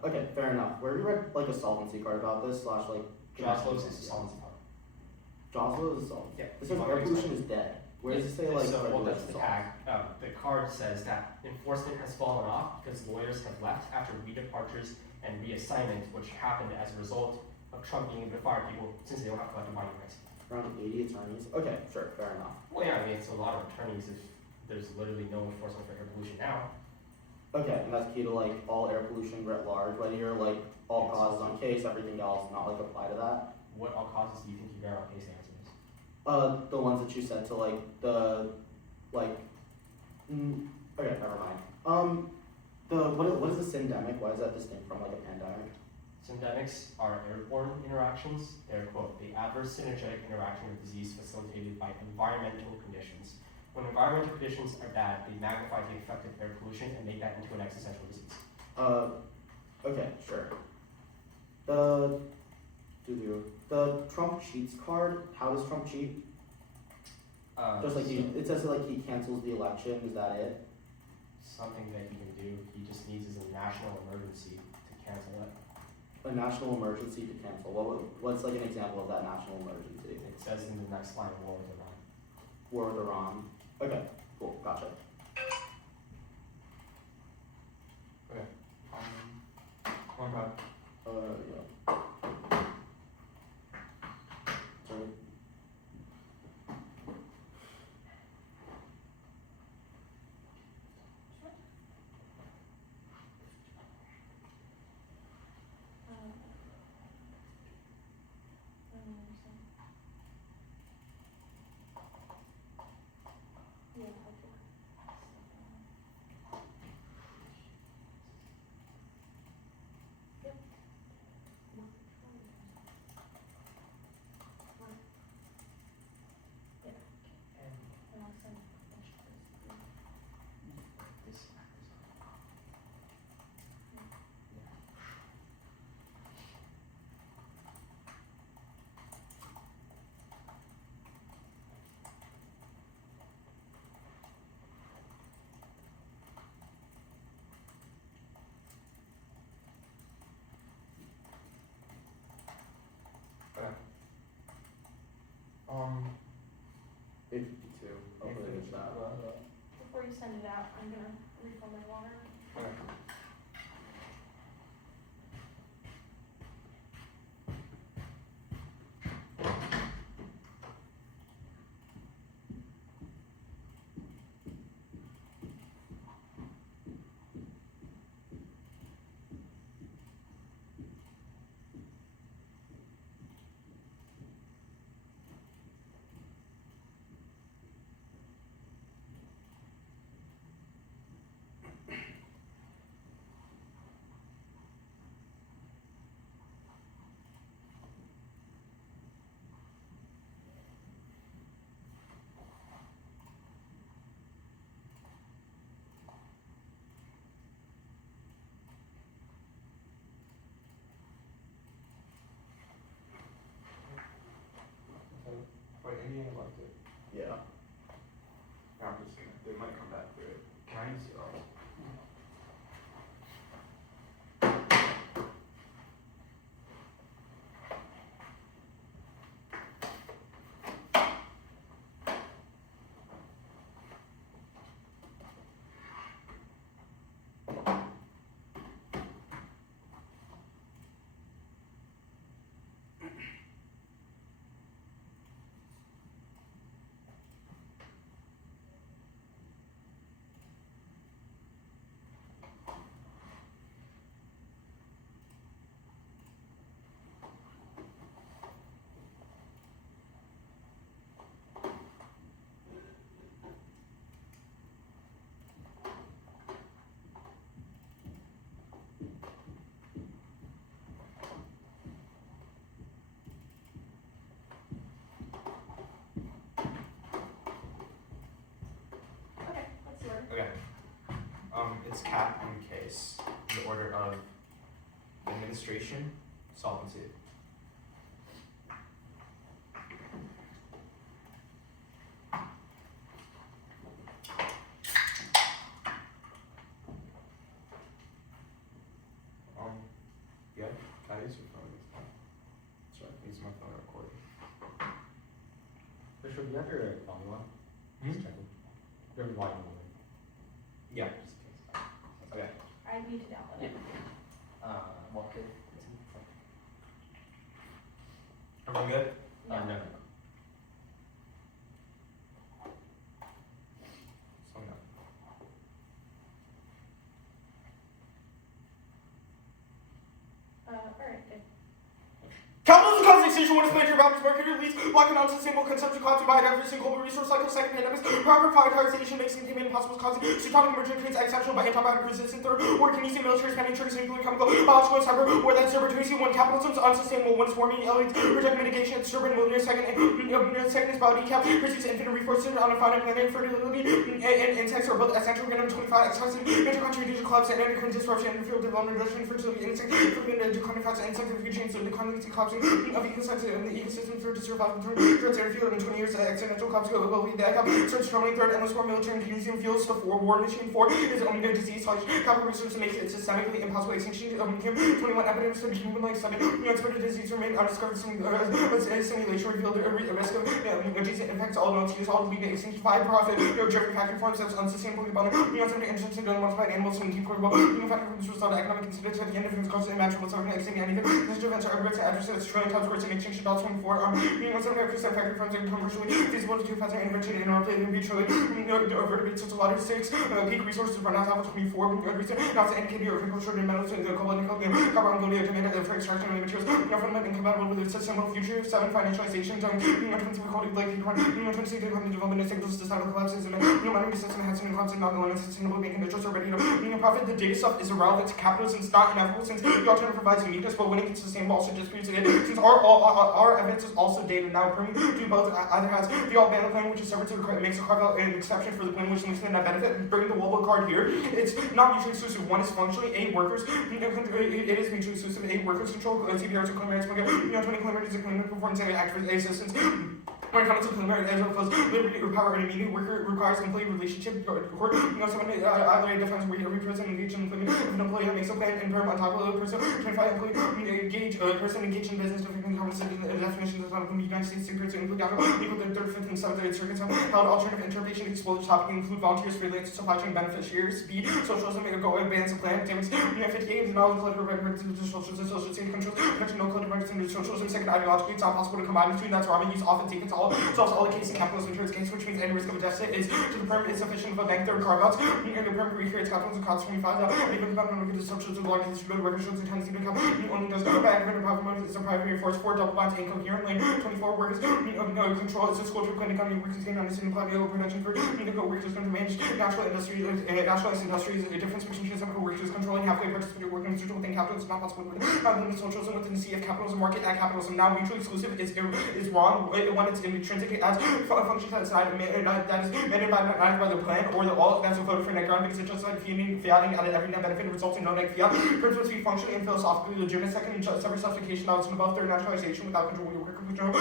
Okay, fair enough. Where you read like a solvency card about this, slash like. Joslo's is a solvency card. Joslo is a solvency. Yeah. This says air pollution is dead. Where does it say like so, well, that's regulation the solves? tag. The card says that enforcement has fallen off because lawyers have left after redepartures and reassignment, which happened as a result of Trump being able to fire people since they don't have collective bargaining rights. Around 80 attorneys. Okay, sure, fair enough. Well, yeah, I mean, it's a lot of attorneys if there's literally no enforcement for air pollution now. Okay, and that's key to like all air pollution writ large, whether you're like all causes on case, everything else, not like apply to that. What all causes do you think you bear on case answers? The ones that you said to like the like. Okay, never mind. What is a syndemic? Why is that distinct from like a pandemic? Syndemics are airborne interactions. They're, quote, the adverse synergetic interaction of disease facilitated by environmental conditions. When environmental conditions are bad, they magnify the effect of air pollution and make that into an existential disease. Okay, sure. The Trump cheats card. How does Trump cheat? Just like it says like he cancels the election. Is that it? Something that he can do. He just needs is a national emergency to cancel it. A national emergency to cancel. What's like an example of that national emergency? It says in the next line, war with Iran. War with Iran. Okay, cool, gotcha. Okay. One bad. Yeah. Sorry. Okay. 52. Hopefully it's that. Before you send it out, I'm gonna refill my water. Okay. Wait, Indiana liked it. Yeah. Yeah, I'm just gonna, they might come back through it. Can I use yours? Okay, let's see order. Okay. It's cap and case in the order of the administration, solvency. Yeah, can I use your phone? Sorry, I use my phone recording. Bishop, you have your volume on? Hmm? Just checking. Your volume on. Yeah. Just in case. Okay. I need to download it. What could? Everyone good? No. So no. Alright, good. Capitalism causes extinction when its major boundaries market release, blocking unsustainable consumption, causing biodiversity and global resource cycle, second pandemics, proper privatization makes containment impossible, causing zoonotic emergence, creates exceptional by antibiotic resistant, third, war can use military spending, triggers nuclear, chemical, biological, and cyber, war that's opportunity, when capitalism is unsustainable, when it's warming, elites, project mitigation, disturbing wilderness, second is body cap, pursues infinite resources on a finite planet, fertility, and insects are both essential, random 25, exercising, major contribution collapse, and endocrine disruption, and field development, reduction, fertility, insects, declining facts, and insect food chains, so declining collapsing of ecosystem third to survival threats airfield in 20 years accidental collapse will lead the outcome starts troubling third endless war military and Keynesian fuels the war machine 4 is disease capital research makes it systemically impossible extinction 21 epidemics of human life study spread disease remain undiscovered simulation revealed a risk of disease impacts all known to use all lead to extinction 5 profit driven factory farms that's unsustainable abundant some interests in multiplied animals and keep portable factory farms result economic consideration at the end of its cost imaginable so extending anything these events are aggregates and addresses trillion times worse in extinction dollars 24 75% factory farms are commercially feasible to 2,000 intervention and interrupted mutually vertebrate such a lot of 6 peak resources run out of 24 not to indicate your agriculture and metals and carbon carbon demand for extraction of materials government incompatible with its sustainable future 7 financialization 20 quality like 20 development and signals societal collapses and monetary system has an collapse and not knowing sustainable banking interests already profit the data stuff is irrelevant to capitalism it's not inevitable since the alternative provides uniqueness but when it gets sustainable also disputes it since our evidence is also data now permitting to do both either has the all-banner plan which is separate to makes a carve out an exception for the plan which links to the net benefit bring the Wolbo card here it's not mutually exclusive one is functionally a workers it is mutually exclusive a workers control CPR to claim rights 20 claim rights is a claim performance and act for assistance when it comes to preliminary as well as liberty or power in a meeting worker requires employee relationship court someone either defines where every person engaged in employment if an employee makes a plan in perm on top of the person 25 employee engage person engaged in business different conversations and definitions of the United States secrets include equal to 3rd, 5th, and 7th circuits held alternative interpretation exploded topic include volunteers freelance supply chain beneficiaries B socialism go advance a plan James 58 and all collective records to socialism social safety controls protection no collective records into socialism second ideologically it's not possible to combine between that's why use often take solves all the case in capitalism insurance case which means any risk of a deficit is to the perm is sufficient of a bank third carve outs and the perm recreates capitalism costs 25 and even the perm to socialism belongs to distributed record shows the tendency to come only does no bad and profit motive is a private force 4 double bonds incoherent lane 24 workers no control it's a school to clinic on workers contain understanding cloud production for indigo workers going to manage natural industries nationalized industries the difference between chemical workers controlling halfway participatory work and social within capitalism is not possible within socialism within the CF capitalism market at capitalism now mutually exclusive is wrong when it's intrinsic as functions outside that is mandated by the plan or the all that's a vote for net ground because it's just like fiating out of every net benefit results in no net fiat principles to be functionally and philosophically legitimate second and separate substitution knowledge and above third nationalization without control of your worker control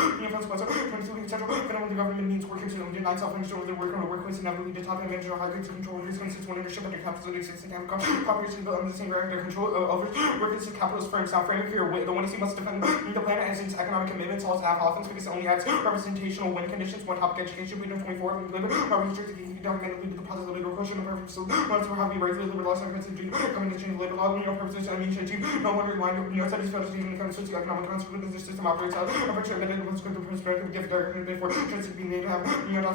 central phenomenon the government means working to deny self-control of the worker or workplace and never lead to top and manager high grades of control reasons since one ownership under capitalism exists and have cooperation built under the same reactor control over workers to capitalist firms now framework here the one you see must defend the plan as its economic commitments all staff offense because it only adds representational win conditions one topic education we know 24 and labor our research can be documented lead to the possibility of question of purpose so once we're having rights labor laws and principles coming to change labor law purposes and means to no longer remind studies federal state and kind of socioeconomic consequences the system operates out a picture of it was going to perspective gift directly before transit being made to have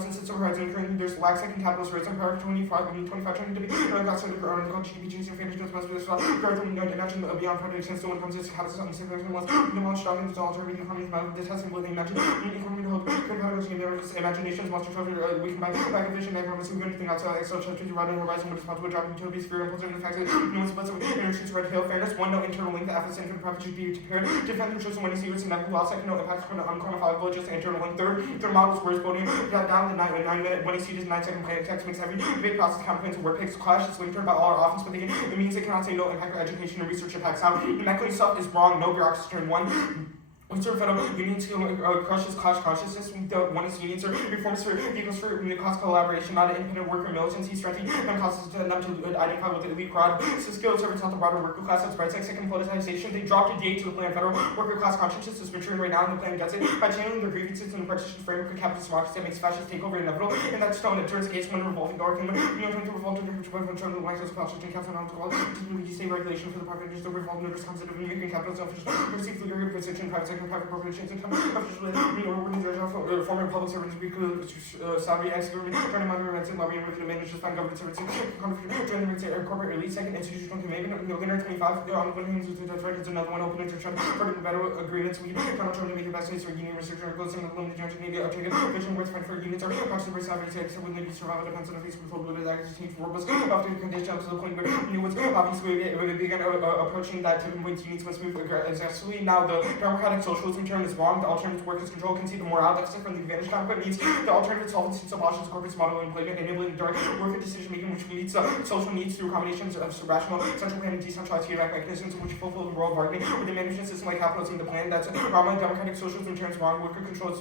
since it's horizon currently there's lax second capitalist rates and power 25 trying to be got started around called GDP and fantasy must be this well dimension beyond predictions so when it comes to capitalism the same person was the most strong in the alternative economies about the testing what they mentioned hope, imaginations, monster trophy, weakened by lack of vision, economics, who anything outside, Excel chapters, right on the horizon, which responsible job, utility sphere, impulse, and effects, no one's but interactions, red hill, fairness, one, no internal link, the FS and profit should be prepared, defend the chosen winning secrets, and never lost, second, no impacts, unquantifiable, just internal link, third models, where's voting, down the 9-minute, when he sees 9-second plan, text makes every debate process, counterpoints, and word picks, clash, it's linked by all our offense, but it means they cannot say no impact, education, and research impacts, how the Meckley stuff is wrong, no bureaucracy, turn one. Conservative federal unions crushes class consciousness. One is unions or reforms for equals for cost collaboration, not an independent worker militancy strategy, and causes them to identify with the elite crowd. So skilled servants not the broader worker class. That's right. Second politicization. They dropped a D to the plan. Federal worker class consciousness is maturing right now, and the plan gets it by channeling their grievances in the partition framework of capitalist democracy that makes fascist takeover inevitable. And that stone it turns against one revolving door. Can to revolt to the white house class and capital on the wall. To say regulation for the private industry, the revolving notice comes into American capitalism. Receive the your position, private sector, private corporations. Former public servants, salary, ex-government, trying to monitor events and lobbying with the managers, fund government services, corporate elite, second institutional commitment, winner 25, on one hand, it's another one, open internship, part of the better agreements, we cannot try to make the best case for union research or goes in the limited judge media, vision worth fight for units or constantly salary, except when they survive depends on the face control with the actors team for robust, after the condition to the point where it was obviously we began approaching that tipping point, unions must move aggressively. Now the democratic socialism term is wrong. The alternative workers' control can see the morale deficit from the advantage concept means the alternative solvency abolitions corporate model employment, enabling direct worker decision making, which meets social needs through combinations of rational central planning, decentralized feedback mechanisms, which fulfill the role of bargaining with the management system like capitalism. The plan that's wrong. Democratic socialism turns wrong. Worker control is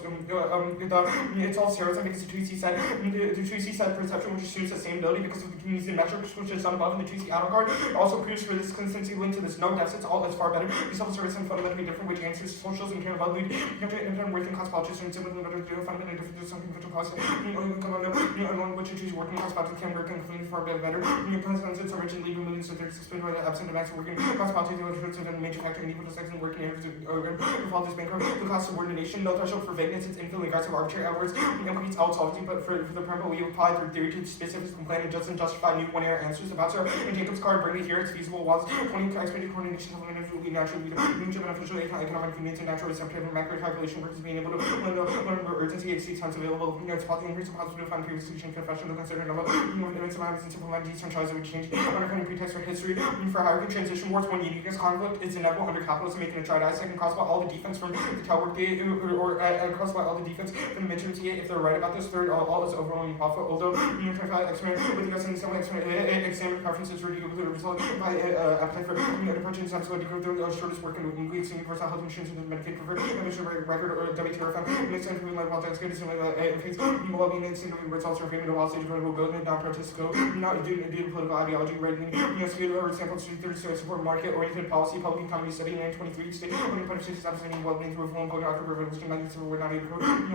it's all stereotype because the 2C side perception, which assumes sustainability because of the community metrics, which is done above in the 2C auto card, also proves for this consistency linked to this no deficits. All is far better. These self-service and fundamentally different, which answers socialism can evaluate independent working class politics and similarly fundamentally different to something which class which choose working class politics can work and clean far better. Consequences are rigid legal movements so they're explained by the absent of acts of working class politics which are the major factor in equal to sex and working areas of all this bankrupt the class subordination, no threshold for vagueness, it's infinitely aggressive arbitrary outwards implicates out solvency, but for the preamble we apply their theory to specific complaint and doesn't justify new one-error answers about so in Jacob's card bring it here it's feasible was 20 expected coordination supplementary naturally mutual beneficial economic convenience and natural receptive and macro calculation workers being able to learn urgency exceeds funds available, it's possible increase of positive fund previously confessional consider number events of and simple mind decentralized would change undercutting pretext for history for hierarchy transition wars one uniqueness conflict is inevitable under capitalism making a try second cross by all the defense from the Talwork Day or cross by all the defense from the midterm TA if they're right about this third all is overwhelming profit although experiment with us in some examine preferences really the result by appetite for departure and so the shortest work and includes universal health insurance and Medicaid preferred emission record or WTRFM makes sense for like well that's good to like if well-being and syndrome results from family wall stage will go in non-protest go not due to political ideology right or sample third support market oriented policy public economy study 923 state when part of 6 abstaining well-being through reform going after revolution we're not even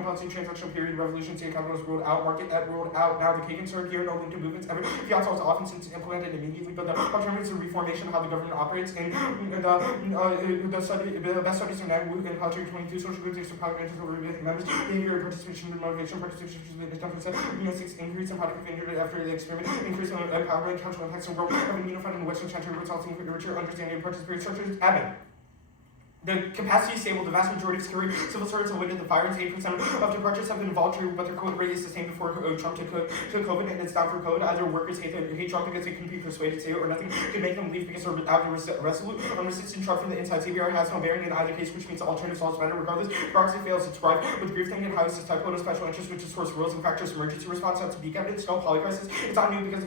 policy transactional period revolution state capitalist rolled out market that rolled out now the Kagan circuit here no link to movements ever fiat is often since implemented immediately but the alternatives of reformation of how the government operates and the best studies in that and how to 22 social groups extra power over members behavior participation motivation participation is 10% increase in product behavior after the experiment increase in empowerment cultural impacts and growth having unified in the Western country resulting in richer understanding of participatory structures admin. The capacity is stable. The vast majority of security civil servants avoided the fires. 8% of departures have been voluntary, but their quote rate is the same before Trump took COVID, and it's down for code. Either workers hate Trump because they couldn't be persuaded to, or nothing could make them leave because they're resolute. Unresistant Trump from the inside. CBR has no bearing in either case, which means the alternative solves better. Regardless, democracy fails its drive with grief thinking, how is this type of special interest, which is source rules and factors, emergency response, that's weak evidence, no polycrisis. It's not new because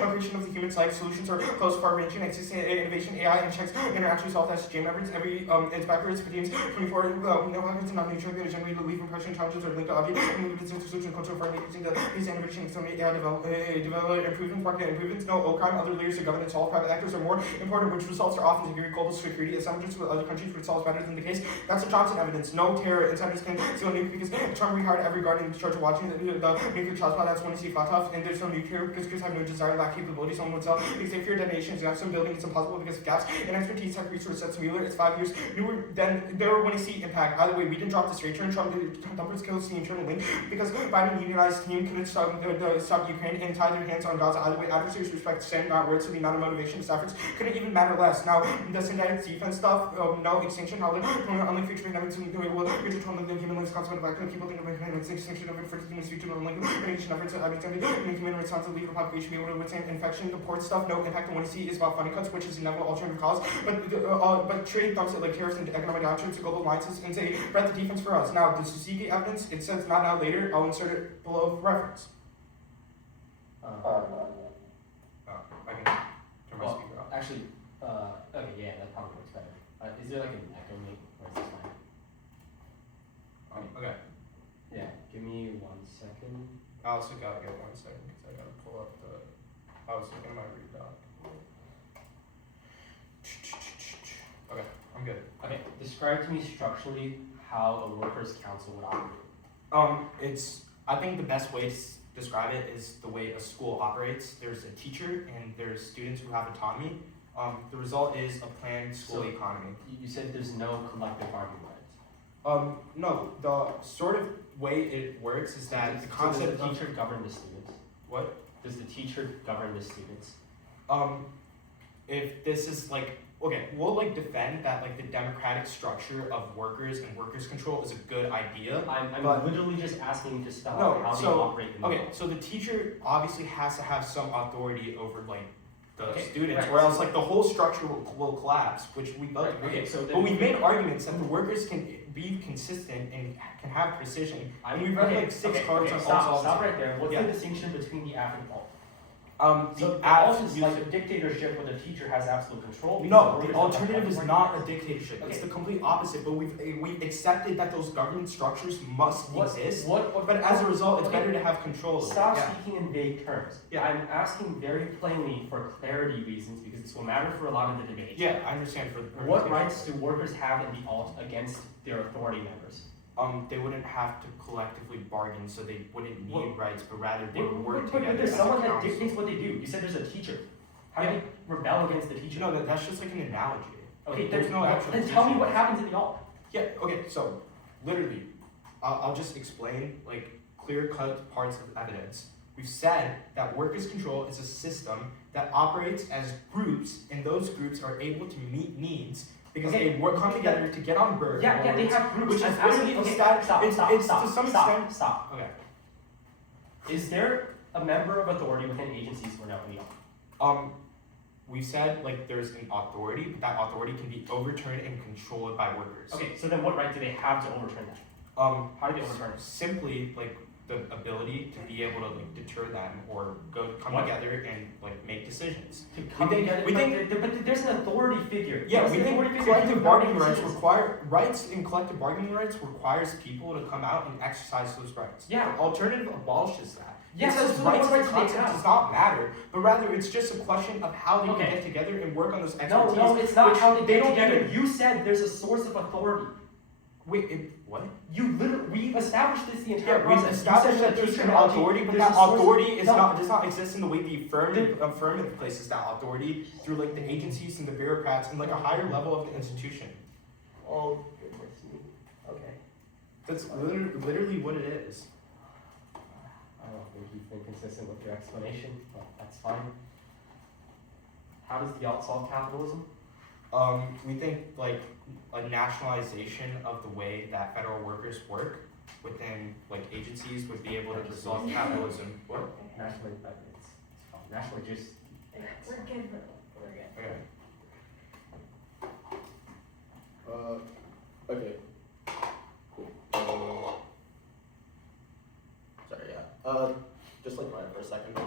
operation of the human psyche solutions are close, far-ranging, existing innovation, AI, and checks interactions, all that's J members. Every it's backwards, but 24 no happens to not nature going to generate belief impression challenges or linked to object and the solution culture for using these innovation some AI develop improvements market improvements no crime other layers of governance all private actors are more important which results are often to give global security assumptions with other countries which solves better than the case that's the Johnson evidence no terror insiders can seal nuke because Trump rehired every guard in charge of watching the nuclear trials that's when you see flat off and there's no nuclear because crews have no desire lack capability someone would sell because they fear detonations you have some building it's impossible because of gaps and expertise tech research that's Mueller it's 5 years then there were when you see impact. Either way, we didn't drop this rate turn. Trump numbers kills the internal link because Biden unionized team couldn't stop Ukraine and tie their hands on Gaza. Either way, adversaries respect saying not words, so the amount of motivation to efforts couldn't even matter less. Now the synthetic defense stuff, no extinction, how unlike future dynamics in the way will future the human lives consequent of people think about extinction of it for human future unlike mitigation efforts human response to legal population be able to withstand infection. The port stuff, no impact on what you see is about funding cuts, which is inevitable alternative cause. But trade dumps it like tariffs and economic downturns to global alliances and say breadth of defense for us. Now the Suzuki evidence, it says not now later. I'll insert it below for reference. I can turn my speaker off. Actually, okay, yeah, that probably works better. Is there like an echo mate, or is this fine? Okay. Yeah, give me 1 second. I also gotta get 1 second because I gotta pull up the. I was looking at my read doc. Okay, I'm good. Okay, describe to me structurally how a workers' council would operate. I think the best way to describe it is the way a school operates. There's a teacher and there's students who have autonomy. The result is a planned school economy. You said there's no collective bargaining rights. No, the sort of way it works is that the concept does the teacher govern the students? What? Does the teacher govern the students? If this is like, okay, we'll like defend that like the democratic structure of workers and workers control is a good idea. I'm literally just asking you to spell No, out how so- they operate in the Okay, world. so the teacher obviously has to have some authority over like the Okay, students, right. or else like the whole structure will collapse, which we both agree. Okay, so But we've made arguments that the workers can be consistent and can have precision. And we've read like six cards on all stop sides. right there. What's Yeah. the distinction between the app and alt? The So app alt is uses- like a dictatorship where the teacher has absolute control. because No, workers the have alternative is right. not a dictatorship. It's Okay. the complete opposite. But we've accepted that those government structures must exist. But as a result, it's Okay. better to have control. over it. Stop Yeah. speaking in vague terms. Yeah. I'm asking very plainly for clarity reasons because this will matter for a lot of the debate. Yeah, I understand. For the What presentation. rights do workers have in the alt against their authority members? They wouldn't have to collectively bargain, so they wouldn't need Well, rights, but rather they would work But together there's as a someone that council. dictates what they do. You said there's a teacher. How do Yeah. they rebel against the teacher? No, that's just like an analogy. Okay, There's no actual. Then tell me position. what happens in the alt. Yeah. Okay. So, literally, I'll just explain like clear-cut parts of evidence. We've said that workers' control is a system that operates as groups, and those groups are able to meet needs because Okay. they come together to get on board. Yeah, they have groups. Which is I'm asking- literally okay, stop. stop, It's stop, to stop, some stop, extent. stop. Okay. Is there a member of authority within agencies or no in the alt? We said like there's an authority, but that authority can be overturned and controlled by workers. Okay, so then what right do they have to overturn that? How do they overturn it? Simply like the ability to be able to like deter them or come What? together and like make decisions. To come think- together, we but there's an authority figure. Yeah, What's we the think authority figure collective in bargaining agencies? rights in collective bargaining rights requires people to come out and exercise those rights. Yeah. The alternative abolishes that. Yes, it says so rights what as a rights do they concept have? does not matter, but rather it's just a question of how they Okay. can get together and work on those No, expertise. no, it's not which how they get don't together. even- You said there's a source of authority. Wait, what? You literally, we established this the entire Yeah, we process. You established said that there's teacher an analogy, authority, but there's that a source of- authority is no. does not exist in the way the affirmative places that authority through like the agencies and the bureaucrats and like a higher level of the institution. Oh, goodness me. Okay. That's literally what it is. I don't think you've been consistent with your explanation, but that's fine. How does the alt solve capitalism? We think like a nationalization of the way that federal workers work within like agencies would be able to resolve capitalism. What? Nationally, it's fine. Nationally, just We're good, bro. We're good. Okay. Okay. Cool. Sorry, yeah. Just like quiet for a second.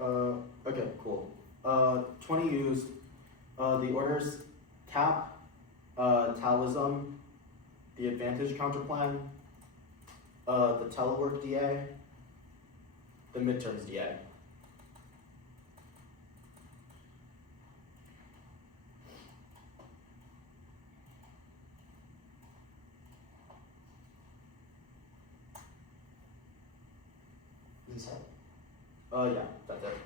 Okay, cool. 20 used. The orders cap, Taoism, the advantage counterplan, the telework DA, the midterms DA. Is that? Yeah, that's it.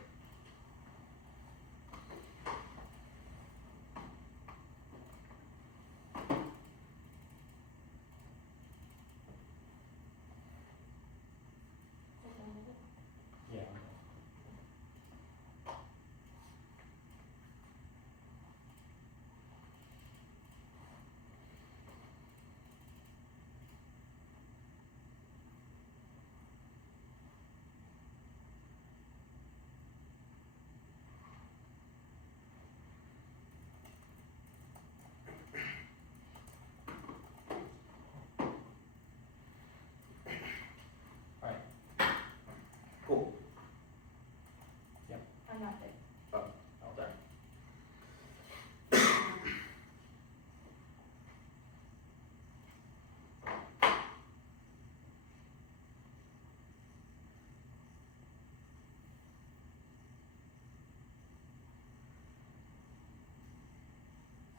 Yeah. Cool. I'm not big. Oh, there.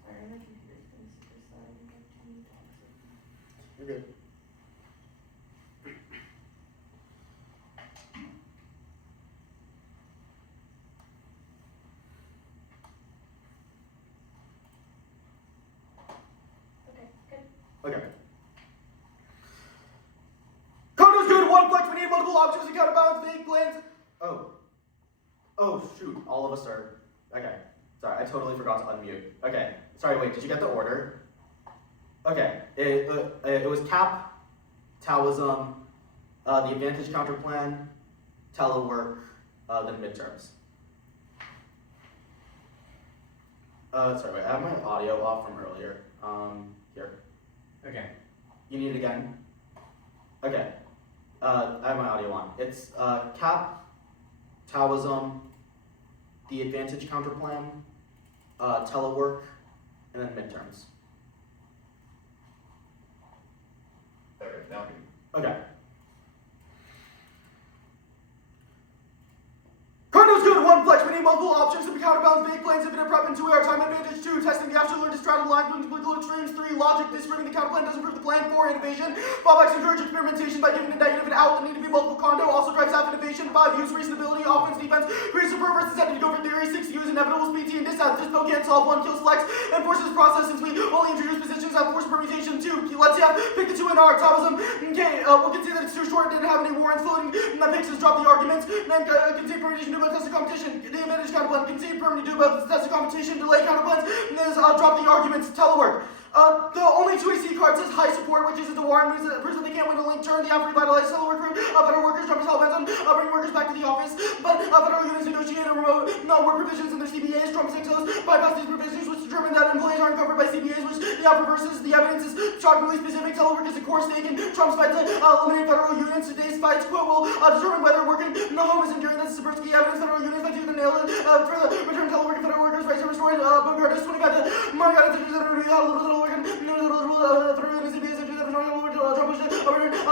Sorry, my computer's been super slow. I think I have too many tabs open. You're good. Okay, good. Okay. Condo's good, one flex, we need multiple options to counterbalance vague plans. Oh shoot, all of us are. Okay. Sorry, I totally forgot to unmute. Okay. Sorry, wait, did you get the order? Okay. It was Cap, Taoism, the advantage counter plan, telework, then midterms. Sorry, wait, I have my audio off from earlier. Here. Okay. You need it again? Okay. I have my audio on. It's Cap, Taoism, the advantage counter plan, telework, and then midterms. There, now. Okay. Condo's good, one flex, we need multiple options to counterbalance vague plans, infinite prep, and 2 AR time advantage, 2 testing the absolute learn to straddle lines between political extremes, 3 logic, disproving the counterplan doesn't prove the plan, 4 innovation, 5 X encourage experimentation by giving a negative and out, the need to be multiple condo, also drives half innovation, 5 use reasonability, offense, defense, creates super versus incentive to go for theory, 6 use inevitable speed and distance, dispo can't solve, 1 kills flex, and forces process since we only introduce positions that force permutation, 2, let's pick the 2 in our Taoism, okay, we'll consider that it's too short, didn't have any warrants floating, and that picks us drop the arguments, and then concede permutation, do about test of competition, the advantage counterplan, concede perm to do about test of competition, delay counterplans, and then drop the arguments, telework. The only 2 AC card says high support, which is the warrant proves that they can't win a link turn, the after revitalized telework group, federal workers, jump hell Benson, bring workers back to the office, but federal units negotiate a remote, no work provisions in their CBAs, Trump 6-0s, bypass these provisions, which determine that employees aren't covered by CBAs, which the reverses, the evidence is shockingly specific, telework is a core stake in Trump's fight to eliminate federal units, today's fights, quote, will determine whether working no home is enduring, that's Sabirsky evidence, federal units, by tooth and nail, for the return telework and federal workers, rights are restored, regardless, 25 to money out of the working, through the CBAs,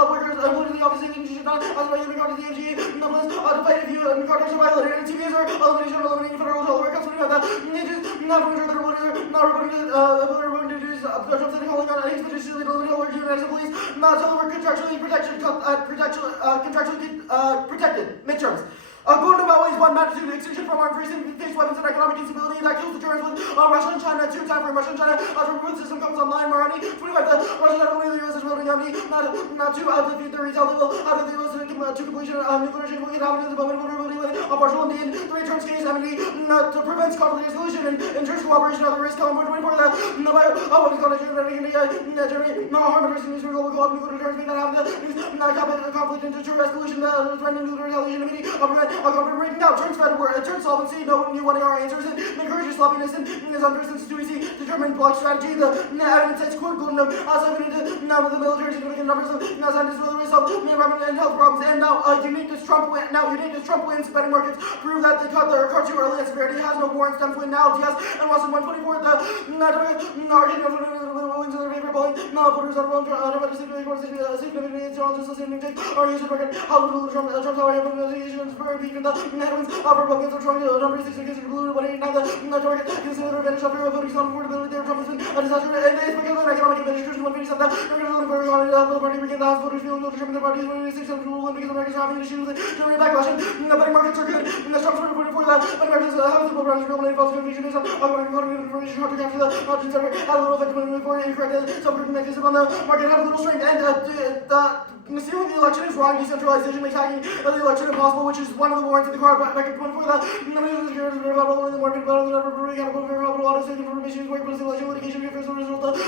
workers, employees in the office, should not, as by union cards, the MGA, the plus, to fight if you, cards are violated, and CBAs are eliminating federal telework, that's 25 that, not to ensure that reporters, not reporting to duties, Trump said calling on any expedition, telework, units, and police, not telework, contractually protected, midterms. Going to Maoi's 1 magnitude extinction from armed race and face weapons and economic instability that kills deterrence with Russia and China. 2 time for Russia and China as report system comes online. Marani 25 the Russia not only the US is building Yamni not to defeat the retail level out of the US to completion nuclear change will get happening at the moment vulnerability with a partial indeed 3 turns case Amity to prevent conflict resolution and ensures cooperation other risk on board 24 that the bio what is called Germany no harm addressing these global co-op nuclear deterrence make that happen conflict into true resolution threatening nuclear retaliation immediate breaking out, turns solvency, no new 1 AR answers, and encourages sloppiness and is unprecedented to easy determined block strategy. The evidence sets quote golden now with the military significant numbers of now scientists will resolve environment and health problems. And now unique as Trump wins betting markets prove that they cut their card too early and severity has no warrants. Stems win now. TS and Washington 124. The argument wins in their favor. polling, voters are willing to participate in significant challenges associated with our use of record. How will Trump how are investigations for impeachment the headwinds of Republicans are trying to number 6 against blue, but not the target. Consider the advantage of your voting on affordability. There, Trump has been a disaster, and it's because of the economic advantage. One piece of that, they're going to very hard the party begin to have voters feeling no determined the party is winning 600 rule, and because Americans are having issues with generate backlash. The betting markets are good, and the Trump's reported for that. But Americans have the programs real money false confusion based on voting information hard to capture the options are had a little effect when for incorrect subgroup mechanism on the market had a little strength, and stealing the election is wrong. Decentralization makes hacking of the election impossible, which is one of the warrants in the card. Back at point for that, nobody is scared of the more about the number of accountable for a lot of state information where political election litigation refers to the result of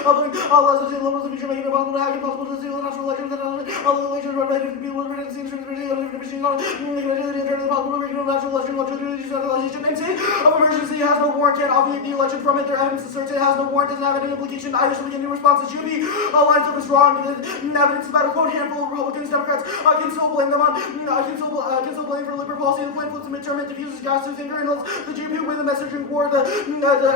all less of state levels of future making it impossible to hack, impossible to steal the national elections, and all the elections run by different people, different scenes, different machines on the impossible to regulate national election, decentralization, and state of emergency has no warrant, can't obviate the election from it. Their evidence asserts it has no warrant, doesn't have any implication either, so we get new responses. GOP lines up is wrong. Evidence about a quote handful of Republicans, Democrats can still blame them on, can still blame for liberal policy. The plan flips the midterm, it diffuses gas to anger, and lets the GOP win the messaging war. The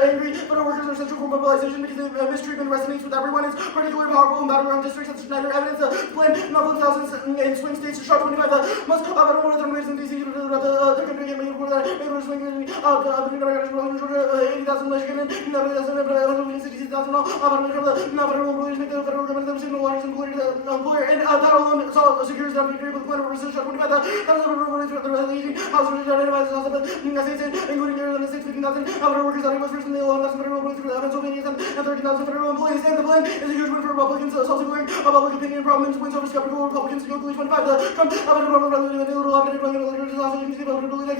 angry federal workers are central for mobilization because the mistreatment resonates with everyone. It's particularly powerful in battleground districts such as Schneider. Evidence plan flip thousands in swing states to sharp 25. The most federal workers in DC about the country get made for that. Maybe we're swinging 80,000 Michigan and 66,000 all about the federal rulers make the federal government signal waters and employer, and that alone secures them agree with the plan of research 25. That is the rulers for the leading house identifies as states, including Arizona State 15,000 federal workers out of West Virginia, 11,000 federal employees for Pennsylvania, and 13,000 federal employees. And the plan is a huge win for Republicans, self-declaring public opinion problems, wins over skeptical Republicans, locally 25. The Trump little electors also you can see federal employees,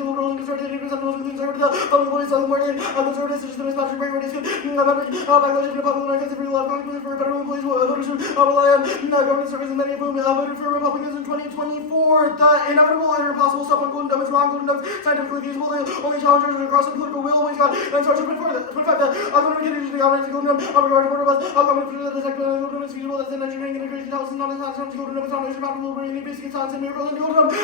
liberal and conservative, conservative, public employees, more conservatives, such as the Miss Patrick Brady, backlash of popular Americans, every lot of for federal employees, voters who rely on government services, many of whom voted for Republicans in 2024. The inevitable or impossible stuff on Golden Dome is wrong. Golden Dome is scientifically feasible. The only challengers are across the political will. Always got and starts to for the 25. The government can use the government to Golden Dome. Regard to border bus. Government for the sector of Golden Dome is feasible. That's an engineering integration house. Not as not Golden Dome is not measured about will bring any basic science and miracles into Golden Dome.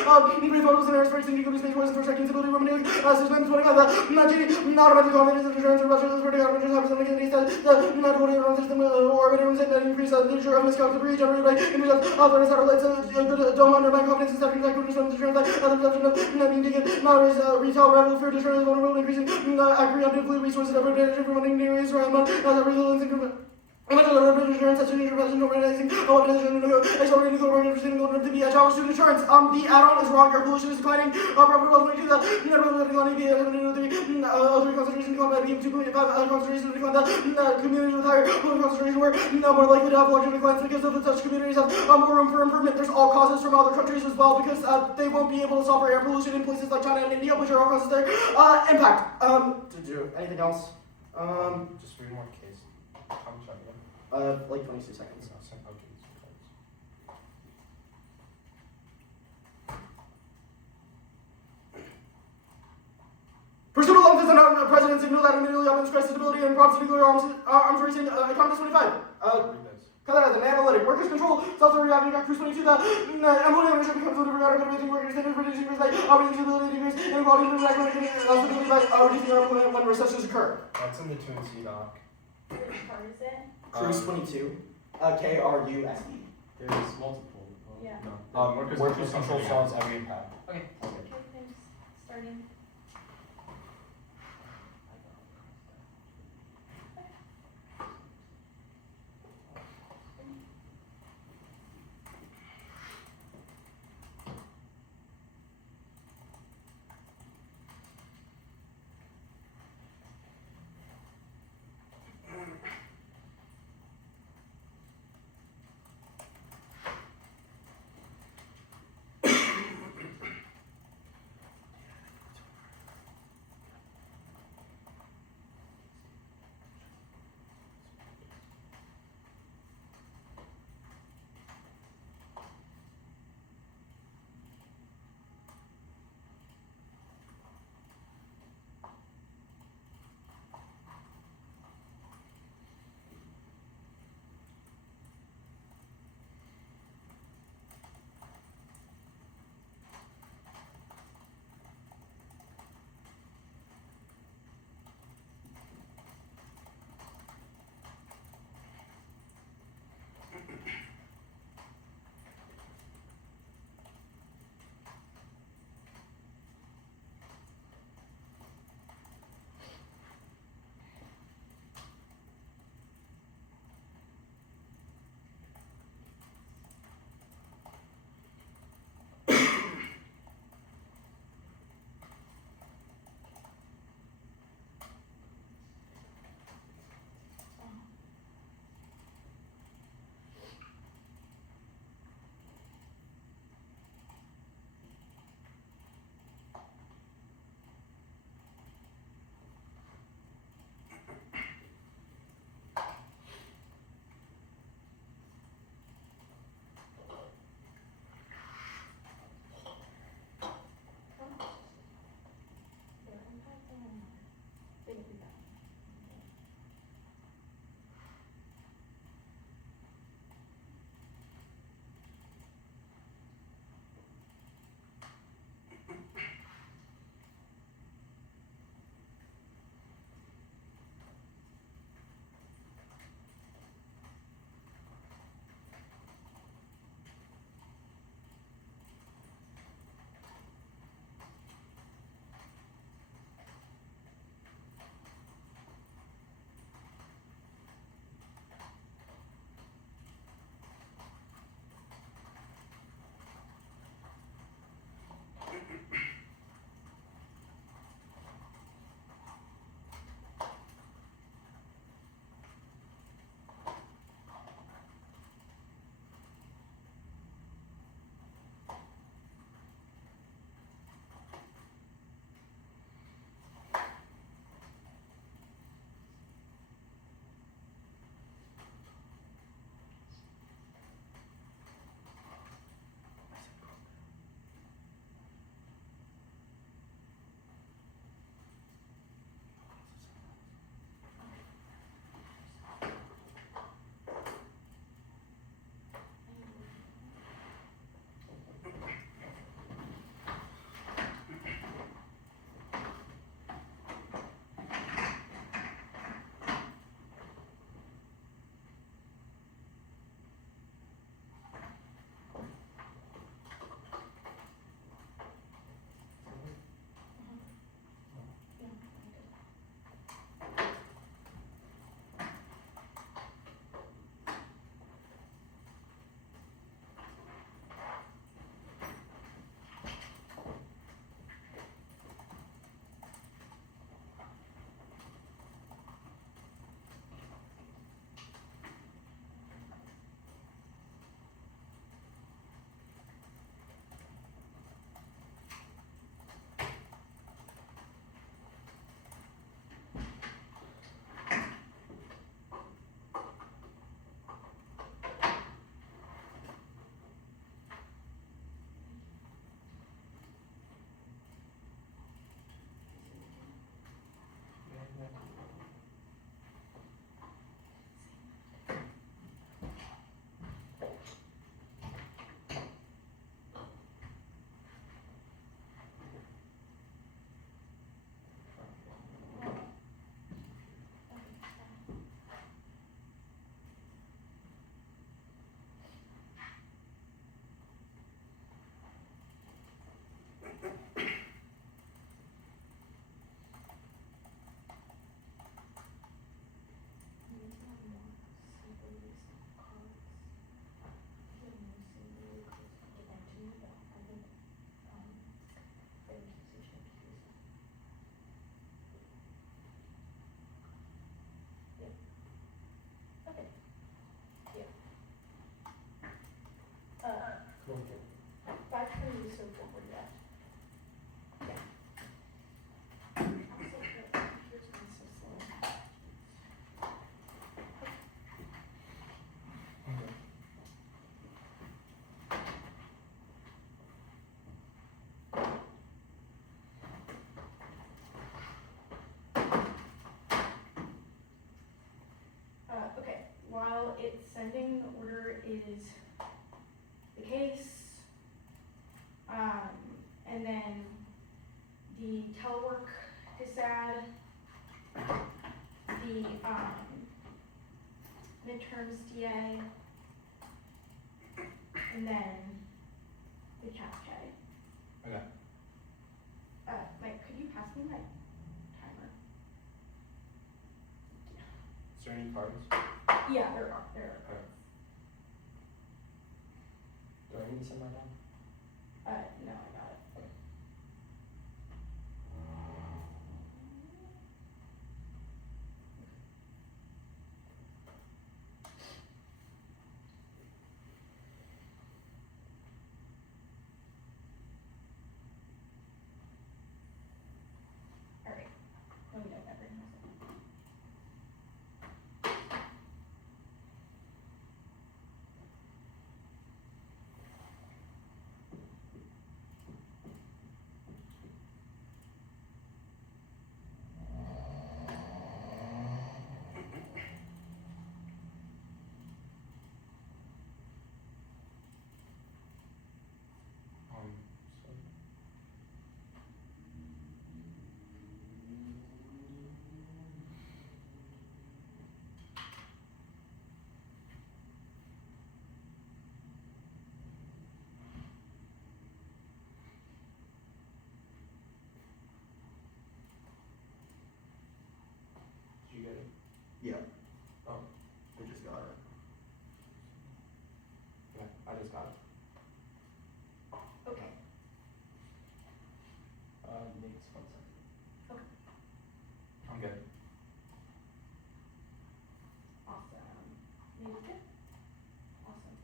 Brief photos and aerospace and space wars for seconds ability Roman system 25. The not about the confidence of insurance or Russia is for the government happens on the not voting around system orbiters and increase the nature of miscalculated debris generated by images of other satellites. Don't undermine confidence in sectors like British insurance, like other perception of being taken, not raise retail revenue, fear, destroying vulnerable, increasing preemptively resources of predators, everyone near Israel, not as a result of much of the British insurance, such as insurance, organizing, accelerating the organ, proceeding to be a challenge to insurance. The add-on is wrong, air pollution is declining, property wealth 22, the concentration decline by PM 2.5, concentration decline, the communities with higher pollution concentration were more likely to have larger declines because of such communities have more room for improvement. There's all causes from other countries as well because they won't be able to solve for air pollution in places like China and India, which are all causes their impact. Anything else? Just read more case. How much are you? Like 22 seconds. Pursuit of love is a president signal that immediately opens stress stability and prompts nuclear arms racing. Economist 25. Cut that as an analytic. Workers control, self-reacting, Cruise 22. The employee ownership becomes a different motivating workers, standards reducing risk by reducing stability decrease, inequality increase, economic stability by reducing unemployment when recessions occur. That's in the 2C doc. Which part is it? Cruise 22. KRUSE. There's multiple. Yeah. No. Workers control solves every impact. Okay. Okay, thanks. Starting. while it's sending, the order is the case, and then the telework dissad, the midterms DA, and then the cap K. Okay. Mike, could you pass me my timer? Is there any cards? Yeah, there are. Okay. Do I need to send mine down? No, I got it. Okay. All right. Let me know if everything has it. So did you get it? Yeah, Oh, I just got it. yeah, I just got it. Okay. Maybe it's 1 second. I'm good. Awesome. Maybe good. Awesome.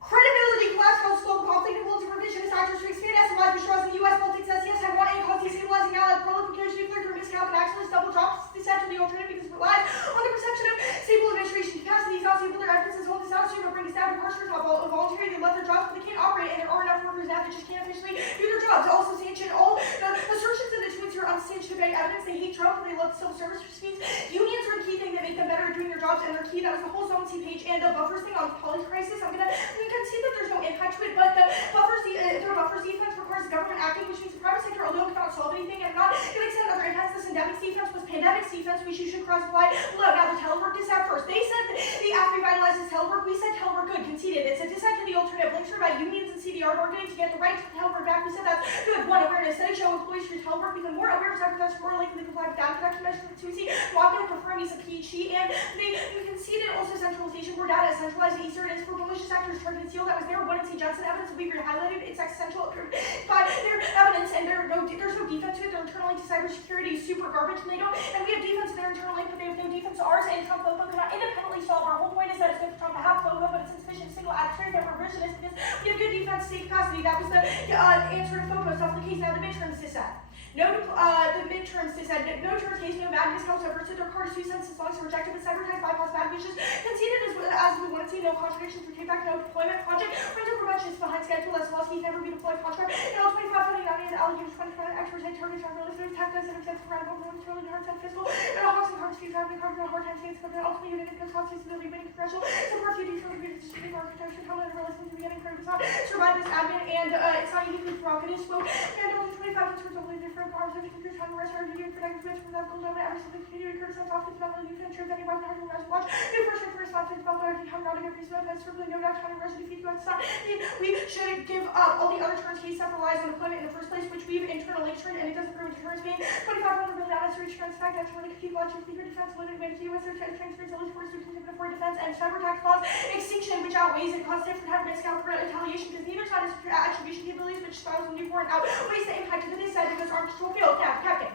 Credibility class how slow conflict and multi revisionist actors to expand SMIs which draws in the US Baltic says yes, Taiwan and cause destabilizing allied proliferation nuclear through miscount and accidents double drops the center of the alternative because it relies on the perception of stable administration capacity. Not stable their evidence is hold this out to bring us down to harsher top voluntary they left their jobs but they can't operate and there are enough workers now that just can't officially do their jobs. Also sanction all the assertions in the tweets are unsanctioned by evidence. They hate Trump and they love civil service receipts. Unions are the key thing that make them better at doing their jobs and they're key. That was the whole Zone C page and the buffers thing on the poly crisis. You can see that there's no impact to it, but the buffers defense requires government acting, which means the private sector alone cannot solve anything. And I'm not going to extend other impacts. This endemic defense was pandemic defense, which you should cross-apply below. Now the telework dissent first. They said that the act revitalizes telework. We said telework good, conceded. It's a dissent to the alternative. Links are about unions and CDR bargaining to get the right to telework back. We said that's good. One, awareness. Studies show employees through telework become more aware of cyber more likely to comply with data protection measures. Two, we see walking preferring use of PHE, and you conceded also centralization where data is centralized. The Eastern is for malicious actors trying to conceal that was there. One, C. Johnson evidence will be highlighted. It's essential by their evidence, and there's no defense to it. Their internal link to cybersecurity is super garbage, and they don't. And we have defense to their internal link, but they have no defense to ours. And Trump FOFO cannot independently solve. Our whole point is that it's good for Trump to have FOFO, but it's insufficient to single adversary for revisionist because we have good defense, safe capacity. That was the answer to FOFO. Stuff in the case now. The midterms dissent. No, the midterms dissent. No terms case, no bad miscounts over to their cars 2 cents as long as they're rejected with cyber attacks, bypass bad wishes. Conceded as we want to see, no contradictions for take back, no deployment project. Winter prevention is behind schedule, as Lasky never be deployed contract. And all 25 funding out of alligators, 25 experts, and targets are really food, tactics, and accepts for radical, really hard time fiscal. And all hawks and hard speed, driving cars, and hard time stands, compared ultimately unit, because cost feasibility, winning congressional, support few details, distributing architecture, helmet, and realism to begin incredible sound. Survive this admin, and it's not uniquely provocative. Spoke, and only 25 towards only different cars, and computers, time to rest, our video, protect the from that cool down, every single continuing curse, and soft, about the new feature, any weapon, hard to rest, watch, new first, response, about the RT, how not to get response, that's certainly no doubt, time to rest, defeat, go outside. We should give up all the other turns case that relies on deployment in the first place, which we've internally turned, and it doesn't prove deterrence being 2,500 million data reach turns fact, that's really keep watching secret defense, limited advantage to U.S. transfers, at least force to contribute for defense, and cyber attack clause extinction, which outweighs it, costs different have miscount for retaliation, because neither side has attribution capabilities, which spirals from newborn outweighs the impact to this side because arms control field. Now, Captain.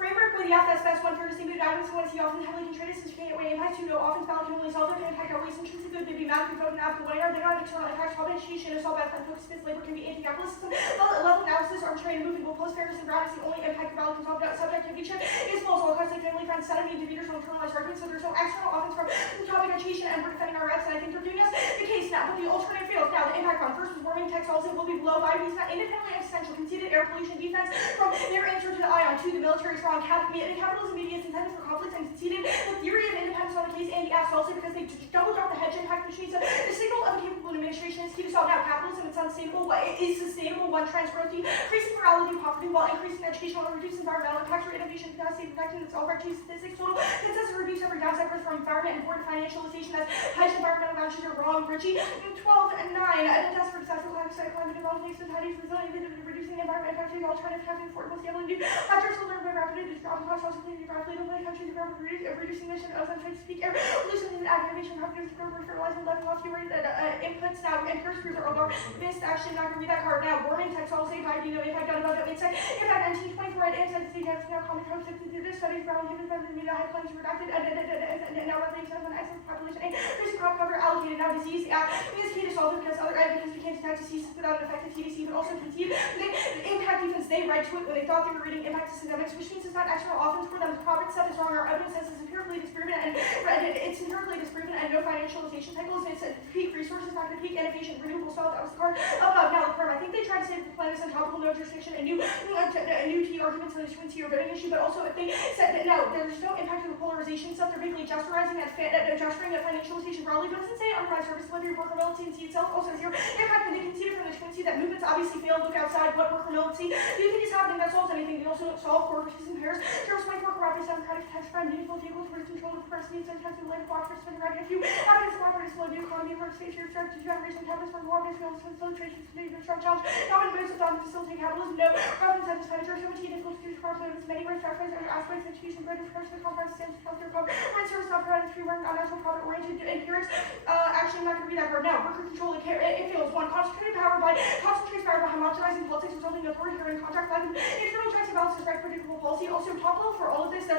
Framework with the FS one for distinguished items want to see often heavily contributed since you can't weigh impact to know often found can only solve their impact outweighs intrinsic good, they'd be mad if you vote an apple winner, they're not external impact, solve education, assault by focus spins, labor can be anti-capitalism, level analysis, arbitrary and moving goalposts, fairness and ground is the only impact value can solve subjectivity check is false, all constantly family, friends, enemy, and debaters will internalize arguments, so there's no external offense from the topic education, and we're defending our rights, and I think they're doing us the case now, but the alternative field, now the impact one, first was warming text also will be below. Biodiversity is not independently existential. Conceded air pollution defense from near answer to the ion. 2. The military is wrong. Capitalism media is intended for conflict and conceded the theory of independence on the case and the F's also because they double drop the hedge impact, which means that the signal of a capable administration is key to solve now. Capitalism is unsustainable. Is sustainable when trans growth increasing morality and poverty while increasing educational and reducing environmental impact for innovation, capacity, protecting its all right to statistics. Total consensus reduce every downside risk from environment and board financialization as hedge environmental actions are wrong. Richie 12 and 9. A test for disaster climate development societies resilient reducing the environment affecting alternative having affordable stable new factors will learn by rapidly reduce job costs also cleaning rapidly to play countries around reducing emission of ozone to speak air pollution and activation revenues for fertilizing level off your inputs now and first group are over missed action not gonna read that card now warning text all say by you know if I got above it insight if I 1924 and insight the has now common code to this studies around human from the media high claims redacted and now what they have an excellent population and there's a crop cover allocated now disease is key to solve it because other because we can't detect disease without an effective TDC but also conceive the impact defense they write to it when they thought they were reading impact systemics which means it's not external offense for them the profit stuff is wrong our evidence says it's empirically disproven and it's empirically disproven and no financialization cycles it's a peak resources not going to peak innovation renewable salt that was the card above now the firm I think they tried to say that the plan is untopical no jurisdiction and new T arguments on the twin T or voting issue but also if they said that no there's no impact of the polarization stuff they're basically gesturing that financialization broadly but doesn't say underlying service delivery workability and T itself also zero impact and they conceded from the twin T that movements obviously failed look outside what workability do you think is happening that solves anything they also don't solve core versus impairs terms 24 corrupt democratic tax crime meaningful vehicle towards control of the press needs and attempts to labor block for spending right if you evidence more for display new economy for space your start to generation capitalist from war based on facilitation to the strong challenge common moves of thought to facilitate capitalism no reference and expenditure 17 difficult to use problem with many ways factors and aspects of education greater first the conference stands to healthcare cover rent service not provided free work unnatural profit oriented empirics actually I'm not going to read that word now worker control it fails one concentrated power by homogenizing politics resulting in authority here in contract life internal checks and balances right predictable policy also top level for all of this the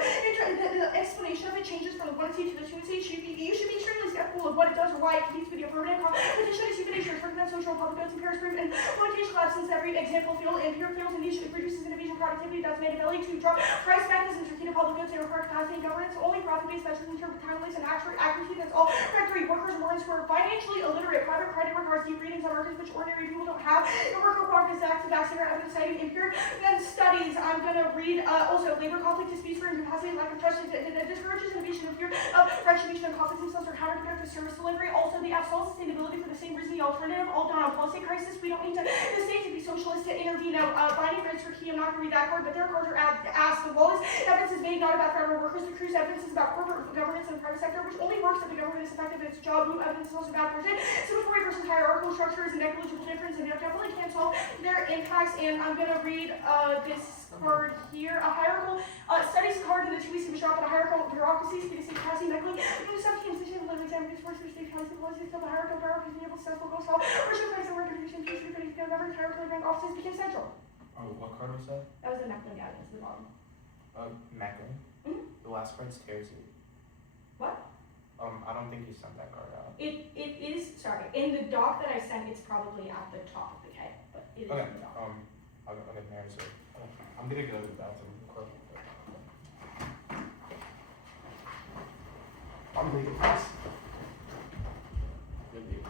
explanation of it changes from the 1C to the 2C you should be extremely skeptical of what it does or why it continues to be affirmative competition is humanitarian for that social public goods and group and limitation absence every example field and pure fields and niche reduces innovation productivity that's made ability to drop price mechanisms for key to public goods and require capacity and governance only profit-based measures in terms of timelines and accuracy that's all factory workers Warrens who are financially illiterate private credit regards deep readings on markets which ordinary people don't have the worker cooperative acts of accident evidence citing empiric then studies I'm going to read also labor conflict disputes for incapacity lack of trust discourages innovation and fear of retribution and conflicts themselves are counterproductive service delivery also the absolute sustainability for the same reason the alternative all done on policy crisis we don't need to the state to be socialist to intervene binding rights for key I'm not going to read that card but their cards are asked the Wallace evidence is made not about federal workers the cruise evidence is about corporate governance and the private sector which only works if the government is effective at its job who evidence is also about person signatory versus hierarchical structures and negligible difference and they definitely can't solve their impacts and I'm going to read this card here a hierarchical studies card in the 2 weeks of a shop on a hierarchical bureaucracy speed of state capacity mechanically in the 17th institution of living exam resource for state council policies still the hierarchical bureaucracy able to successful goals solve or should place and work distribution to the government hierarchical rank offices became central. Oh, what card was that? That was the Meckling guidance at the bottom. Meckling? The last card's Tersey. What? I don't think you sent that card out. It is sorry in the doc that I sent it's probably at the top of the K but it is Okay, in the doc. I'll get married so I'm gonna go to the bathroom quick. I'm leaving this. It'll be 30.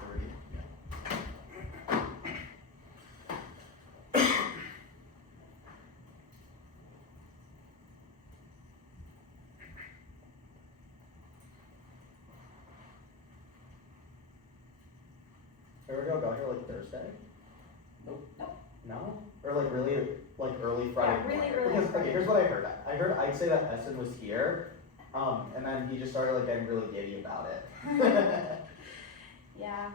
Everybody got here like Thursday? Nope. No? Or like really, like early Friday Yeah, really morning? early Because, Friday. okay, here's what I heard. I heard I'd say that Essen was here, and then he just started like getting really giddy about it. Yeah.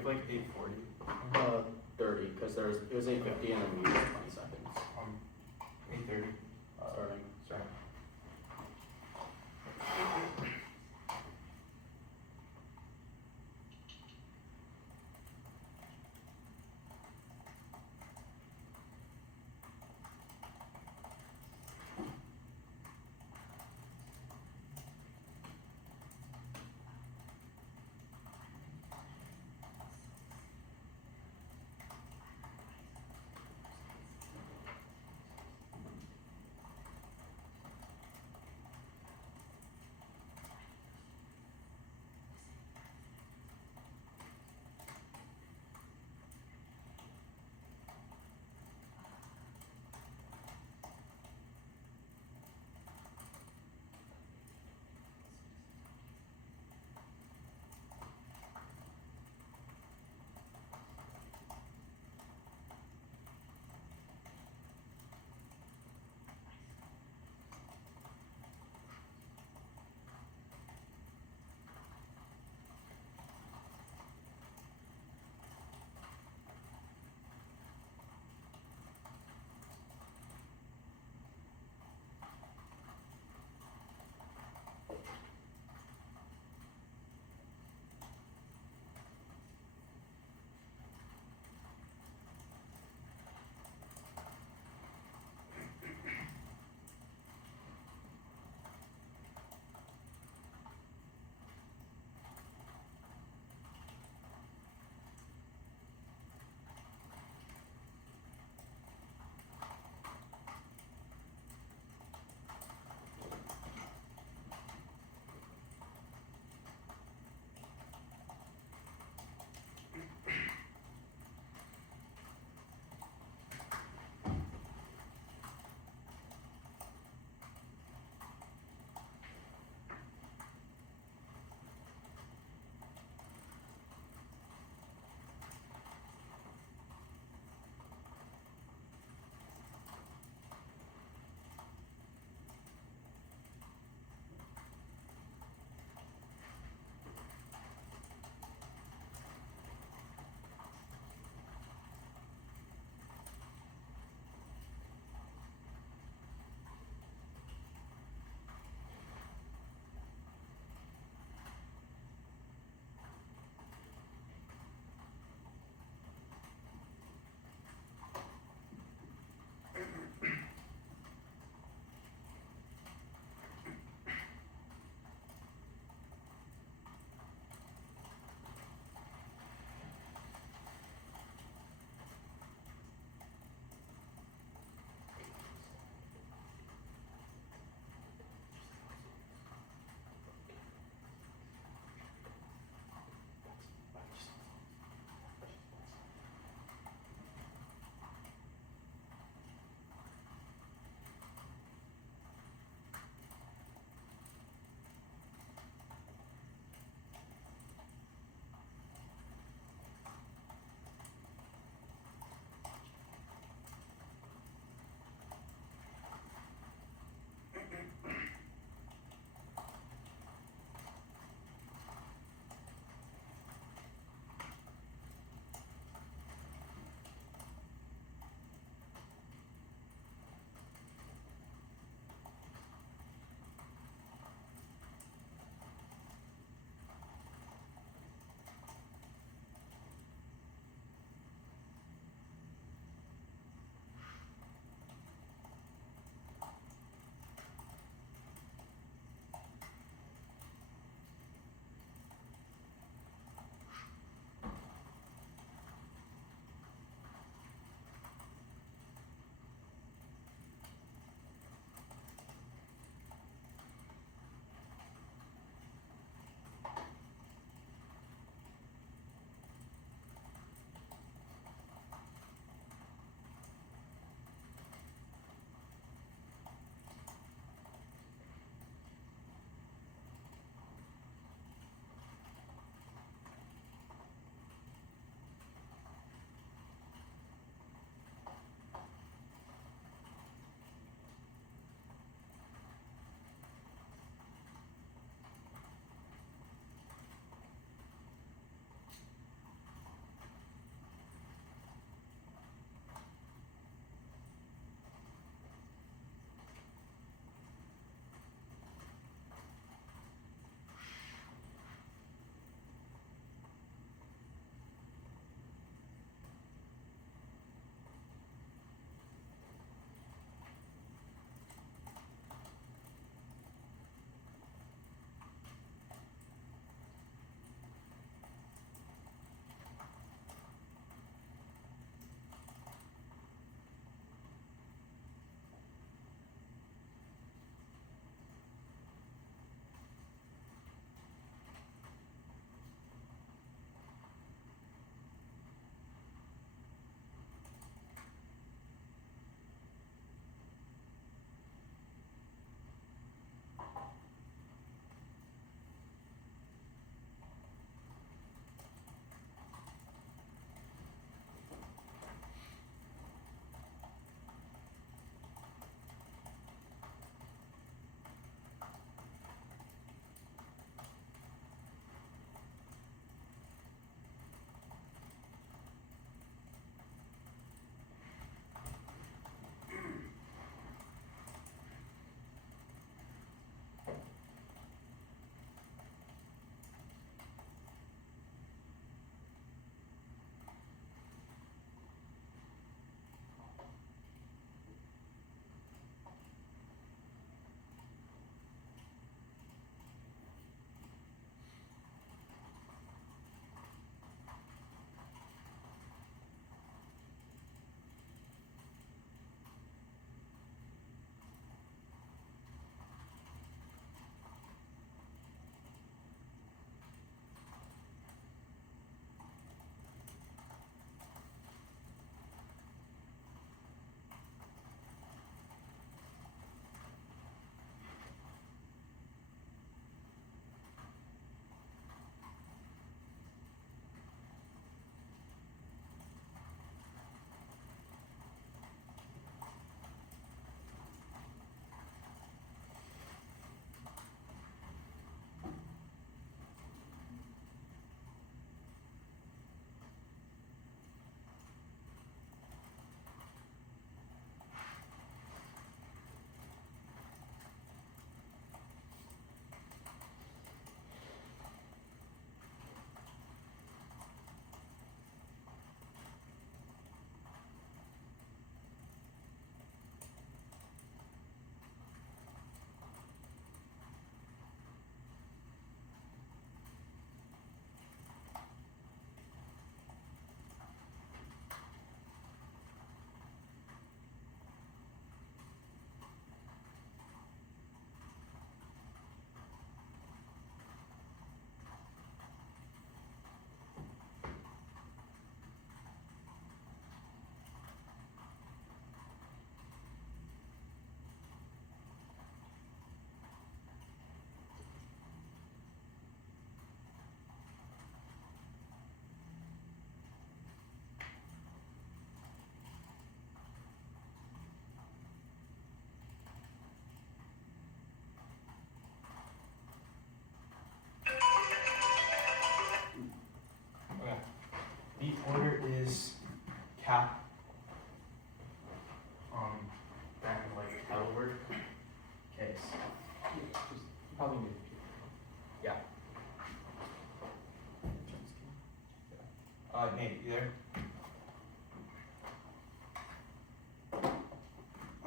have like 8:40. 30, because it was 8:50 and then we used 20 seconds. 8:30. Starting. Sorry.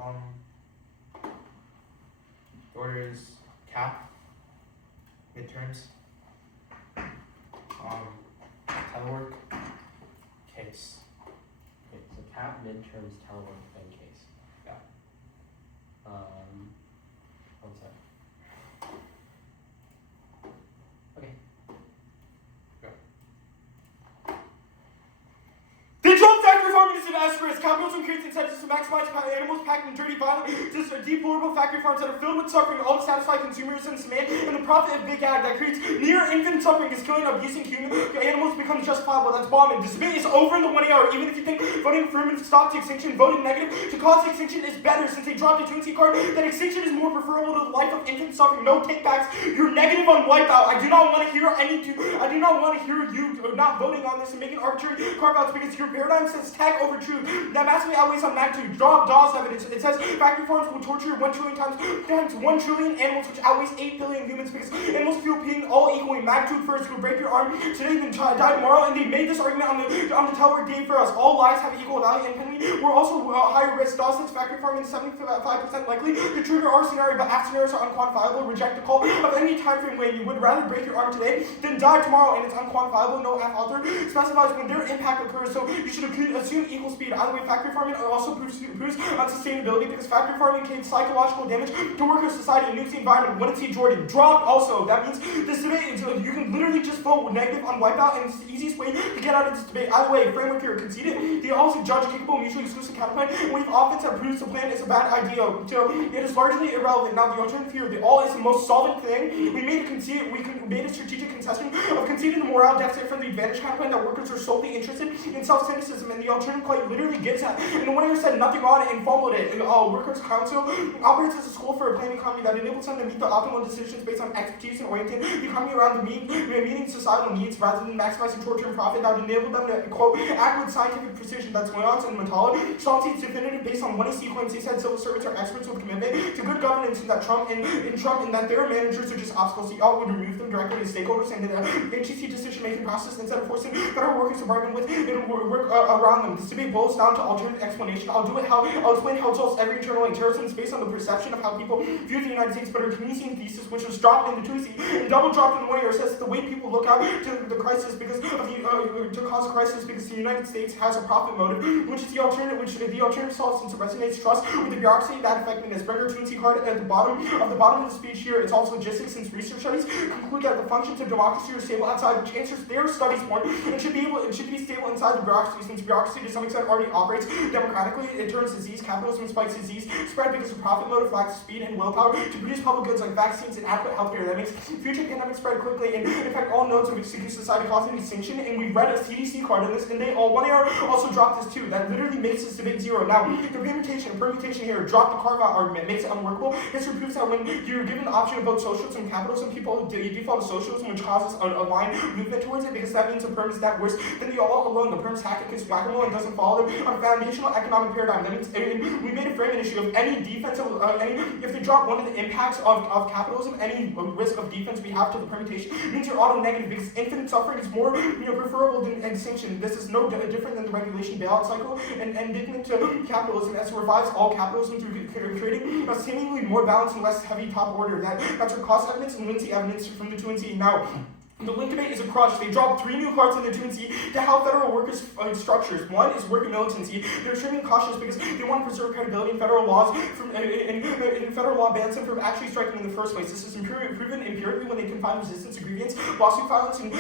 The order is cap, midterms, telework, case. Okay, so cap, midterms, telework, then case. Yeah. One sec. Okay. They drove factory farming as an asterisk. Capitalism creates incentives to maximize animals packed in dirty, violent, just deplorable factory farms that are filled with suffering, all to satisfy consumerism's demand, and the profit of big ag that creates near infinite suffering is killing and abusing human animals becomes justifiable. That's bombing. This debate is over in the 1 hour. Even if you think voting affirmative stop to extinction, voting negative to cause extinction is better since they dropped a 2C card, that extinction is more preferable to the life of infant suffering. No takebacks. You're negative on wipeout. I do not want to hear I do not want to hear you not voting on this and making arbitrary carve-outs because your paradigm says tech over truth. That massively outweighs on magnitude. Drop DAW's evidence. It says factory farms will torture 1 trillion times 1 trillion animals, which outweighs 8 billion humans because animals feel pain all equally. Magnitude first, you'll break your arm today, then die tomorrow, and they made this argument on the telework day for us. All lives have equal value and penalty. We're also higher risk. DAW says factory farming is 75% likely to trigger our scenario, but F scenarios are unquantifiable. Reject the call of any time frame when you would rather break your arm today than die tomorrow, and it's unquantifiable. No F author specifies when their impact occurs, so you should assume equal speed. Either way, factory farming also proves unsustainability because factory farming creates psychological damage to worker society and nukes the environment. Wouldn't see Jordan dropped also. That means this debate, you can literally just vote negative on wipeout, and it's the easiest way to get out of this debate. Either way, framework here conceded. They also judge capable mutually exclusive counterpoint, and we've often said proves the plan is a bad idea. So it is largely irrelevant. Now the alternative here, the all is the most solvent thing. We made a strategic concession of conceding the morale deficit from the advantage counterpoint that workers are solely interested in self-cynicism, and the alternative quite literally gets that. And the one who said nothing on it and fumbled it. And Workers Council operates as a school for a planning economy that enables them to meet the optimal decisions based on expertise and orienting the economy around the meeting societal needs rather than maximizing short-term profit that would enable them to, quote, act with scientific precision. That's Leon's and Matala. Salty is definitive based on 1AC claims. He said civil servants are experts with commitment to good governance, and that Trump and that their managers are just obstacles. He would remove them directly to stakeholders and the HEC decision-making process instead of forcing federal workers to bargain with and work around them. This debate boils down to alternative explanation. I'll explain how it's also every internal terrorism is based on the perception of how people view the United States, but her Keynesian thesis, which was dropped in the 2C and double dropped in the 1 year, says the way people look out to the crisis because of to cause a crisis because the United States has a profit motive, which is the alternative solves since it resonates trust with the bureaucracy that effectiveness. Bring her 2C card at the bottom of the speech here. It's also logistics since research studies conclude that the functions of democracy are stable outside, which answers their studies point, and should be stable inside the bureaucracy since bureaucracy to some extent already operates democratically. It turns disease, capitalism spikes disease spread because of profit motive lacks speed and willpower to produce public goods like vaccines and adequate healthcare. That makes future pandemics spread quickly, and in fact all nodes of secret society causing extinction. And we read a CDC card on this, and they all 1 hour also dropped this too. That literally makes this debate zero. Now the permutation here, drop the carve-out argument, makes it unworkable. History proves that when you're given the option of both socialism and capitalism, people default to socialism, which causes a line movement towards it because that means the perm is that worse than the all alone. The perm's hack against whack-a-mole and doesn't follow them on a foundational economic paradigm. That means we made a framing issue of any defense of if they drop one of the impacts of capitalism, any risk of defense we have to the permutation means you're auto-negative because infinite suffering is more preferable than extinction. This is no different than the regulation bailout cycle and indignant to capitalism as it revives all capitalism through creating a seemingly more balanced and less heavy top order. That's our cost evidence and Lindsay evidence from the 2C. Now, the link debate is a crush. They dropped 3 new cards in the 2C to help federal workers structures. One is worker militancy. They're extremely cautious because they want to preserve credibility in federal laws and federal law bans them from actually striking in the first place. This is proven empirically when they can find resistance to grievance, lawsuit violence, and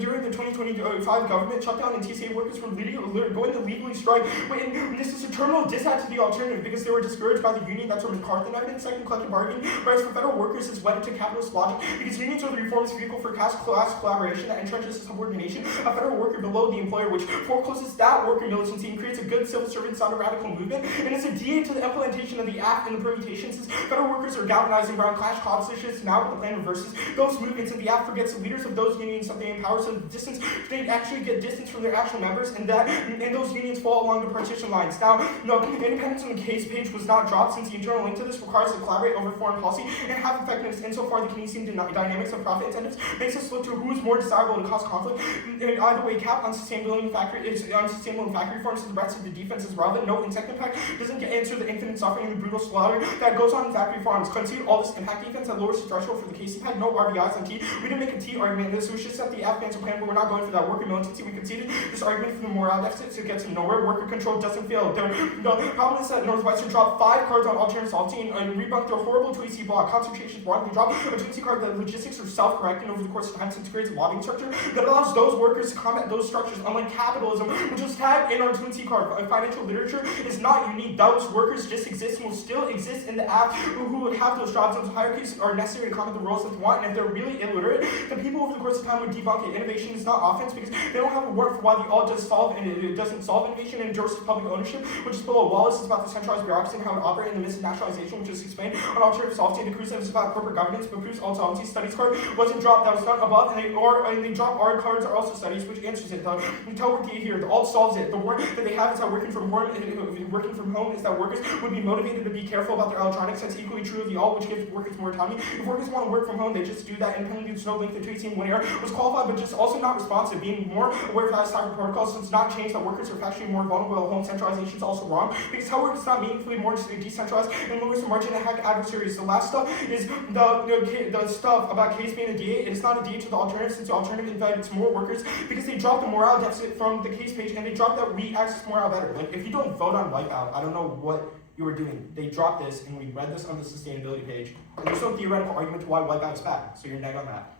during the 2025 government shutdown, and TCA workers were going to legally strike. And this is a terminal disatt to the alternative because they were discouraged by the union. That's a McCarthy evidence. Second, collective bargaining rights for federal workers is wedded to capitalist logic because unions are the reforms vehicle for class collaboration that entrenches the subordination of federal worker below the employer, which forecloses that worker militancy and creates a good civil servant sound radical movement. And it's a DA to the implementation of the act and the permutations since federal workers are galvanizing around clash compositions. Now the plan reverses those movements, and the act forgets the leaders of those unions that they empower some distance. They actually get distance from their actual members, and those unions fall along the partition lines. Now, no, independence on the case page was not dropped since the internal link to this requires to collaborate over foreign policy and have effectiveness. Insofar, the Keynesian dynamics of profit incentives makes us look to who is more desirable to cause conflict. And either way, cap unsustainable in factory forms to the rest of the defense is relevant. No insect impact doesn't answer the infinite suffering and the brutal slaughter that goes on in factory farms. Concede all this impact defense that lowers the threshold for the case impact. No RBIs on T. We didn't make a T argument in this, so we should set the Afghanistan plan, but we're not going for that worker militancy. We conceded this argument for the morale deficit, so it gets nowhere. Worker control doesn't fail. The problem is that Northwestern dropped 5 cards on alternate salty and rebunked their horrible 2C block. Concentrations wanted to drop a 2C card that logistics are self-correcting over the course of time since it creates a lobbying structure that allows those workers to combat those structures, unlike capitalism, which was tagged in our 2C card. Financial literature is not unique. Those workers just exist and will still exist in the app who would have those jobs. Those hierarchies are necessary to combat the roles that they want, and if they're really illiterate, the people over the course of time would debunk it. Innovation is not offense because they don't have a word for why the alt does solve, and it doesn't solve innovation and endorses public ownership, which is below. Wallace is about the centralized bureaucracy and how it operates, and the misnationalization, which is explained on alternative solvency, and Cruz is about corporate governance, but Cruz alt solvency studies card wasn't dropped, that was done above, and they drop our cards are also studies, which answers it. The telework here, the alt solves it. The word that they have is that working from home is that workers would be motivated to be careful about their electronics. That's equally true of the alt, which gives workers more autonomy. If workers want to work from home, they just do that independently. There's no link to tweeting when air was qualified, but just also not responsive. Being more aware of how to cyber protocols does not change that workers are factually more vulnerable. Home centralization is also wrong because telework is not meaningfully more decentralized and lowers the margin to hack adversaries. The last stuff is the stuff about case being a D8. It's not a D8 to the alternative, since the alternative invites more workers because they dropped the morale deficit from the case page and they dropped that we access morale better. Like, if you don't vote on Wipeout, I don't know what you were doing. They dropped this and we read this on the sustainability page. And there's no theoretical argument to why Wipeout is bad, so you're neg on that.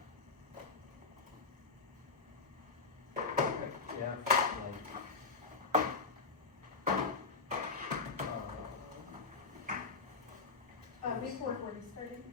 Yeah, Before 40 started.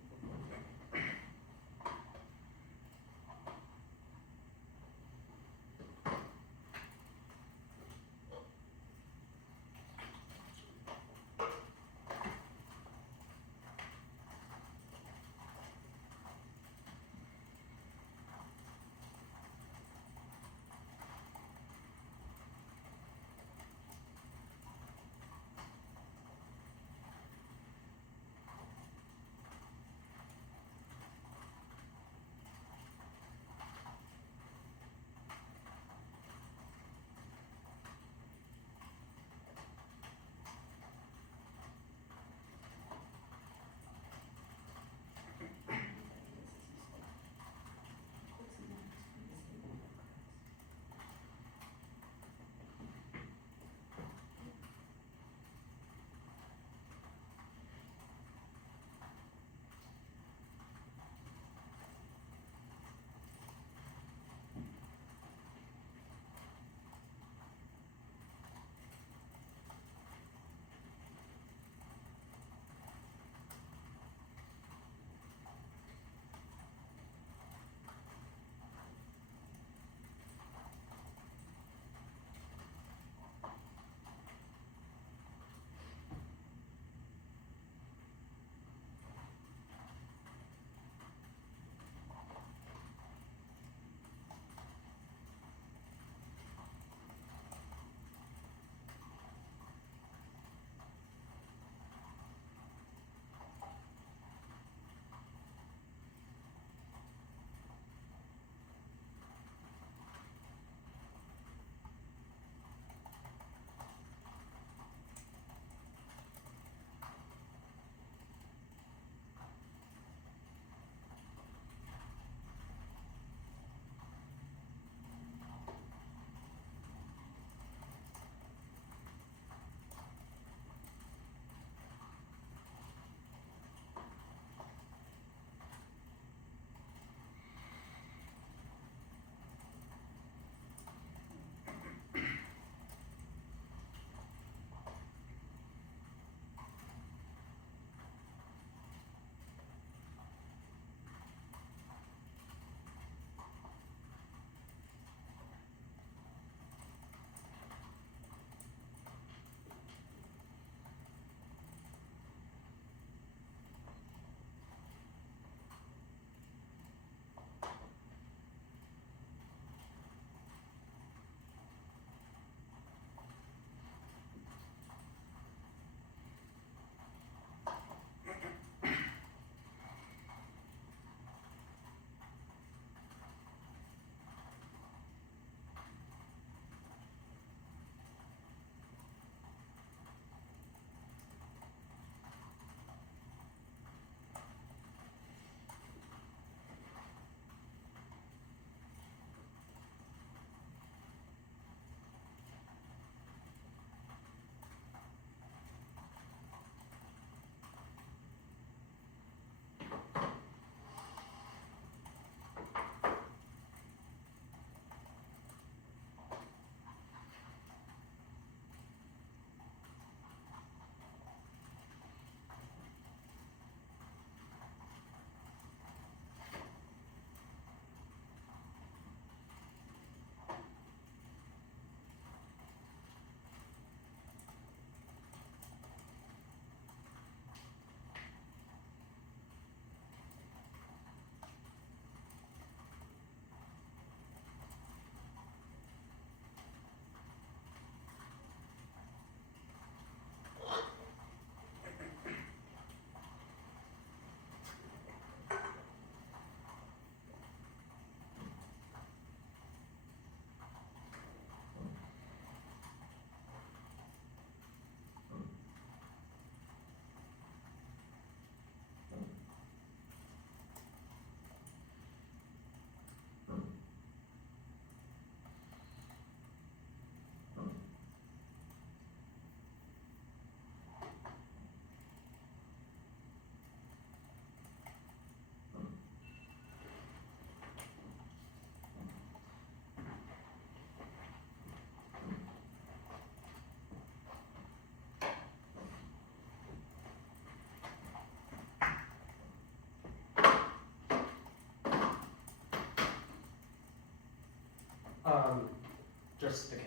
Just the king.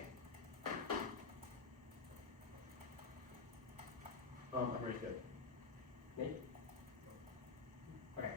I'm ready to go. Nate? Okay.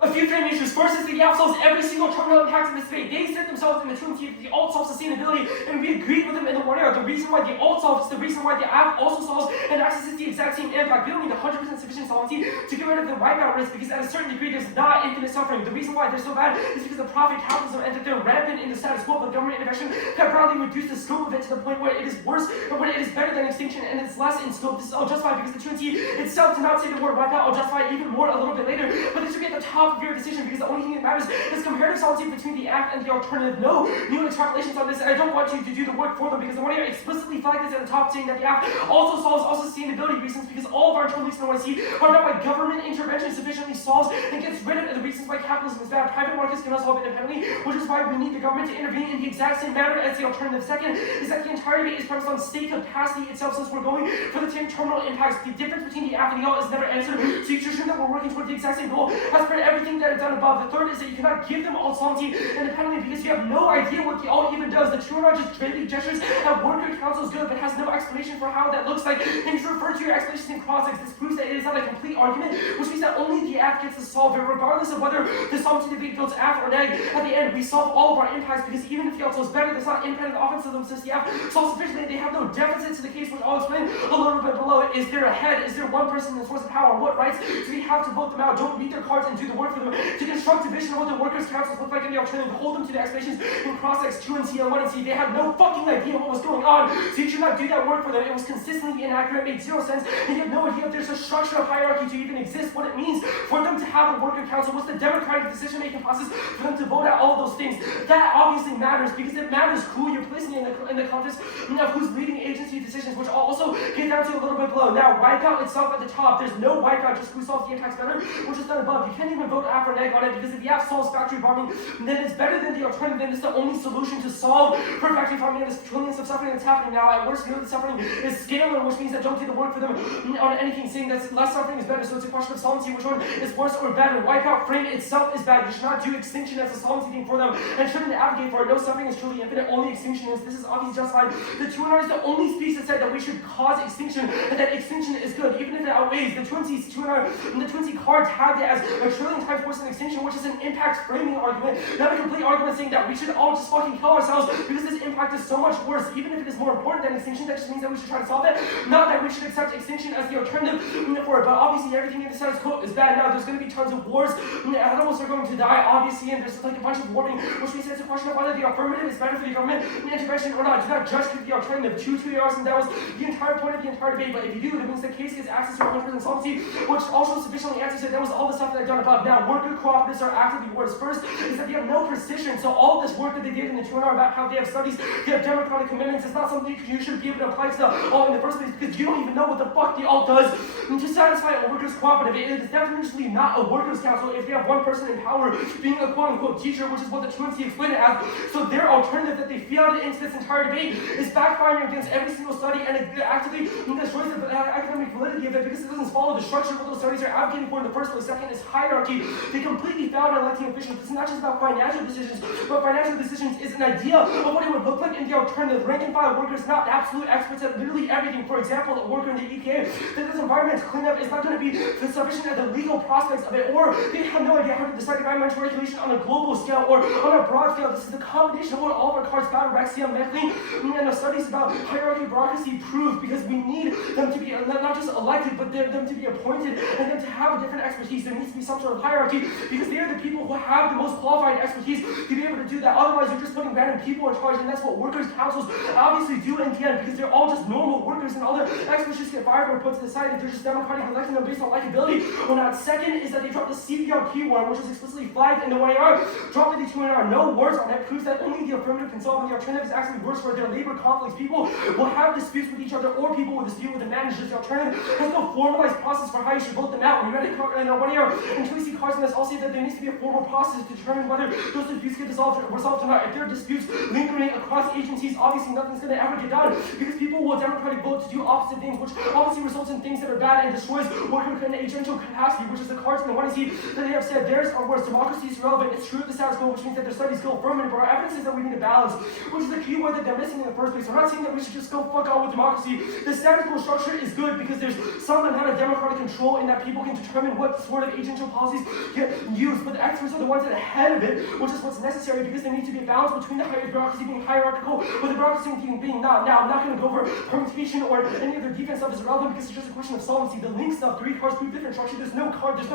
A few frame issues. First is that the alt solves every single terminal impact in this debate. They set themselves in the tune to the alt solves sustainability, and we agreed with them in the one area. The reason why the alt solves is the reason why the app also solves and accesses the exact same impact. We don't need 100% sufficient solvency to get rid of the wipeout risk, because at a certain degree there's not infinite suffering. The reason why they're so bad is because the profit capitalism and that they're rampant in the status quo, but government intervention can probably reduce the scope of it to the point where it is worse, or where it is better than extinction, and it's less in scope. This is all justified because the Trinity itself did not say the word wipeout. I'll justify it even more a little bit later, but this should be at the top of your decision, because the only thing that matters is comparative solvency between the act and the alternative. No new extrapolations on this, and I don't want you to do the work for them, because the one here explicitly flagged this at the top, saying that the act also solves all sustainability reasons, because all of our internal leaks in the OIC are not why government intervention sufficiently solves and gets rid of the reasons why capitalism is bad. Private markets cannot solve it independently, which is why we need the government to intervene in the exact same manner as the alternative. Second is that the entire debate is premised on state capacity itself, since we're going for the same terminal impacts. The difference between the act and the alt is never answered, so you should assume that we're working toward the exact same goal as per everything that is done above. The third is that you cannot give them alt solvency independently, because you have no idea what the alt even does. The two are just vaguely gestures that worker council is good, but has no explanation for how that looks like. And you refer to your explanations in cross-ex. This proves that it is not a complete argument, which means that only the act gets to solve it, regardless of whether the solvency debate goes act or neg. At the end, we solve all of our impacts, because even if the alt is better, there's not independent offensive since the act solves sufficiently. They have no deficits to the case, which I'll explain a little bit below. Is there a head? Is there one person in the source of power? What rights do we have to vote them out? Don't read their cards and do the work for them. To construct a vision of what the workers' councils look like in the alternative, hold them to the explanations in cross-ex 2 and CL1 and C. They had no fucking idea what was going on, so you should not do that work for them. It was consistently inaccurate, made zero sense, and you have no idea if there's a structure of hierarchy to even exist, what it means for them to have a worker council, what's the democratic decision-making process for them to vote out all of those things. That obviously matters, because it matters who you're placing in the context of who's leading agency decisions, which I'll also get down to a little bit below. Now, wipeout itself at the top, there's no wipeout, just who solves the impacts better, which is done above. You can't even vote app or neg on it, because if the app solves factory farming, then it's better than the alternative, and it's the only solution to solve for factory farming and this trillions of suffering that's happening now. At worst, the suffering is scalar, which means that don't do the work for them on anything, saying that less suffering is better, so it's a question of solvency, which one is worse or better. Wipeout frame itself is bad. You should not do extinction as a solvency thing for them, and shouldn't advocate for it. No suffering is truly infinite, only extinction is. This is obviously justified. The 2NR is the only speech that said that we should cause extinction, and that extinction is good, even if it outweighs the 2NR, and the 20 card tagged it as a trillion times worse than extinction, which is an impact framing argument, not a complete argument saying that we should all just fucking kill ourselves because this impact is so much worse. Even if it is more important than extinction, that just means that we should try to solve it, not that we should accept extinction as the alternative for it. But obviously everything in the status quo is bad now. There's going to be tons of wars, animals are going to die, obviously, and there's like a bunch of warming, which means it's a question of whether the affirmative is better for the government intervention or not. Do not judge the alternative. 2 years, and that was the entire point of the entire debate. But if you do, that means the case gets access to 100% solvency, which also sufficiently answers it. That was all the stuff that I've done above. Now, worker cooperatives are actively worse. First is that they have no precision, so all this work that they did in the 2NR about how they have studies, they have democratic commitments, it's not something you should be able to apply to the alt in the first place, because you don't even know what the fuck the alt does to satisfy a workers' cooperative. It is definitely not a workers' council if they have one person in power being a quote-unquote teacher, which is what the truancy explained it as. So their alternative that they fielded into this entire debate is backfiring against every single study, and it actively destroys the academic validity of it, because it doesn't follow the structure of what those studies are advocating for in the first place. Second is hierarchy. They completely failed on electing officials. It's not just about financial decisions, but financial decisions is an idea of what it would look like in the alternative. Rank and file workers, not absolute experts at literally everything. For example, a worker in the EPA that does environmental cleanup is not going to be sufficient at the legal prospects of it, or they have no idea how to decide environmental regulation on a global scale or on a broad scale. This is the combination of what all of our cards about Rexia, Mechlin, and the studies about hierarchy bureaucracy prove, because we need them to be not just elected, but them to be appointed, and them to have a different expertise. There needs to be some sort of hierarchy, because they are the people who have the most qualified expertise to be able to do that. Otherwise, you're just putting random people in charge, and that's what workers' councils obviously do in the end, because they're all just normal workers, and all their experts just get fired or put to the side if they're just democratically electing them based on likability or not. Second is that they dropped the CPR keyword, which is explicitly flagged in the 1AR. Dropping the 2NR, no words on it, proves that only the affirmative can solve, and the alternative is actually worse for their labor conflicts. People will have disputes with each other, or people will dispute with the managers. The alternative has no formalized process for how you should vote them out. When you read it in 1AR, until you see cards on this, I'll say that there needs to be a formal process to determine whether those disputes get resolved or not. If there are disputes lingering across agencies, obviously nothing's going to ever get done, because people will democratically vote to do opposite and things, which obviously results in things that are bad and destroys worker and agential capacity, which is the cards and the 1AC that they have said theirs are worse. Democracy is relevant. It's true of the status quo, which means that their studies go affirmative, but our evidence is that we need a balance, which is the key word that they're missing in the first place. I'm not saying that we should just go fuck out with democracy. The status quo structure is good because there's some amount of democratic control in that people can determine what sort of agential policies get used, but the experts are the ones that are ahead of it, which is what's necessary because there needs to be a balance between the bureaucracy being hierarchical, but the bureaucracy being not. Now, I'm not going to go over permutation or any other defense stuff is irrelevant because it's just a question of solvency. The link stuff, 3 cards prove different structure. There's no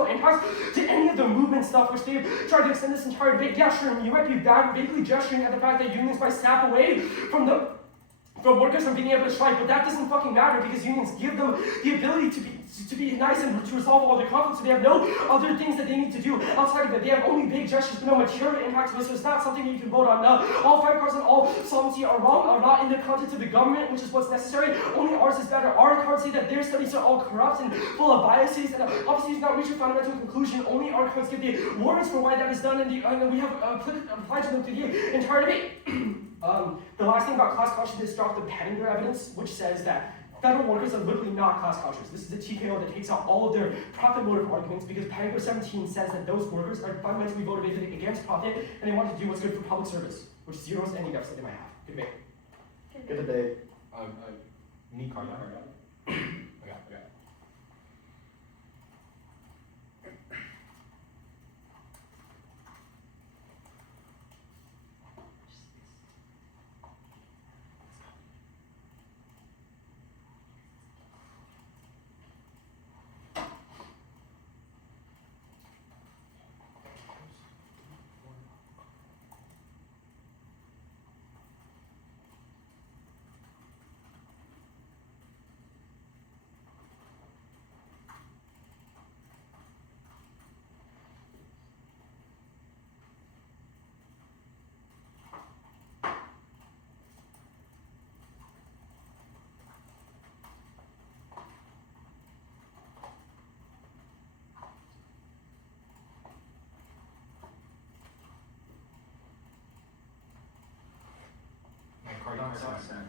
impact to any of the movement stuff, which they've tried to extend this entire debate. Yeah, sure, you might be vaguely gesturing at the fact that unions might sap away from workers from being able to strike, but that doesn't fucking matter because unions give them the ability to be nice and to resolve all their conflicts, so they have no other things that they need to do outside of it. They have only big gestures, but no material impact to this, so it's not something that you can vote on. All 5 cards and all solvency are wrong, are not in the context of the government, which is what's necessary. Only ours is better. Our cards say that their studies are all corrupt and full of biases, and obviously it's not reaching a fundamental conclusion. Only our cards give the warrants for why that is done, and we have applied to them to the entire debate. The last thing about class consciousness is drop the Penninger evidence, which says that federal workers are literally not class conscious. This is the TKO that takes out all of their profit motive arguments because Penninger 17 says that those workers are fundamentally motivated against profit and they want to do what's good for public service, which zeroes any deficit they might have. Good debate. Good debate. Me card. Okay. My card.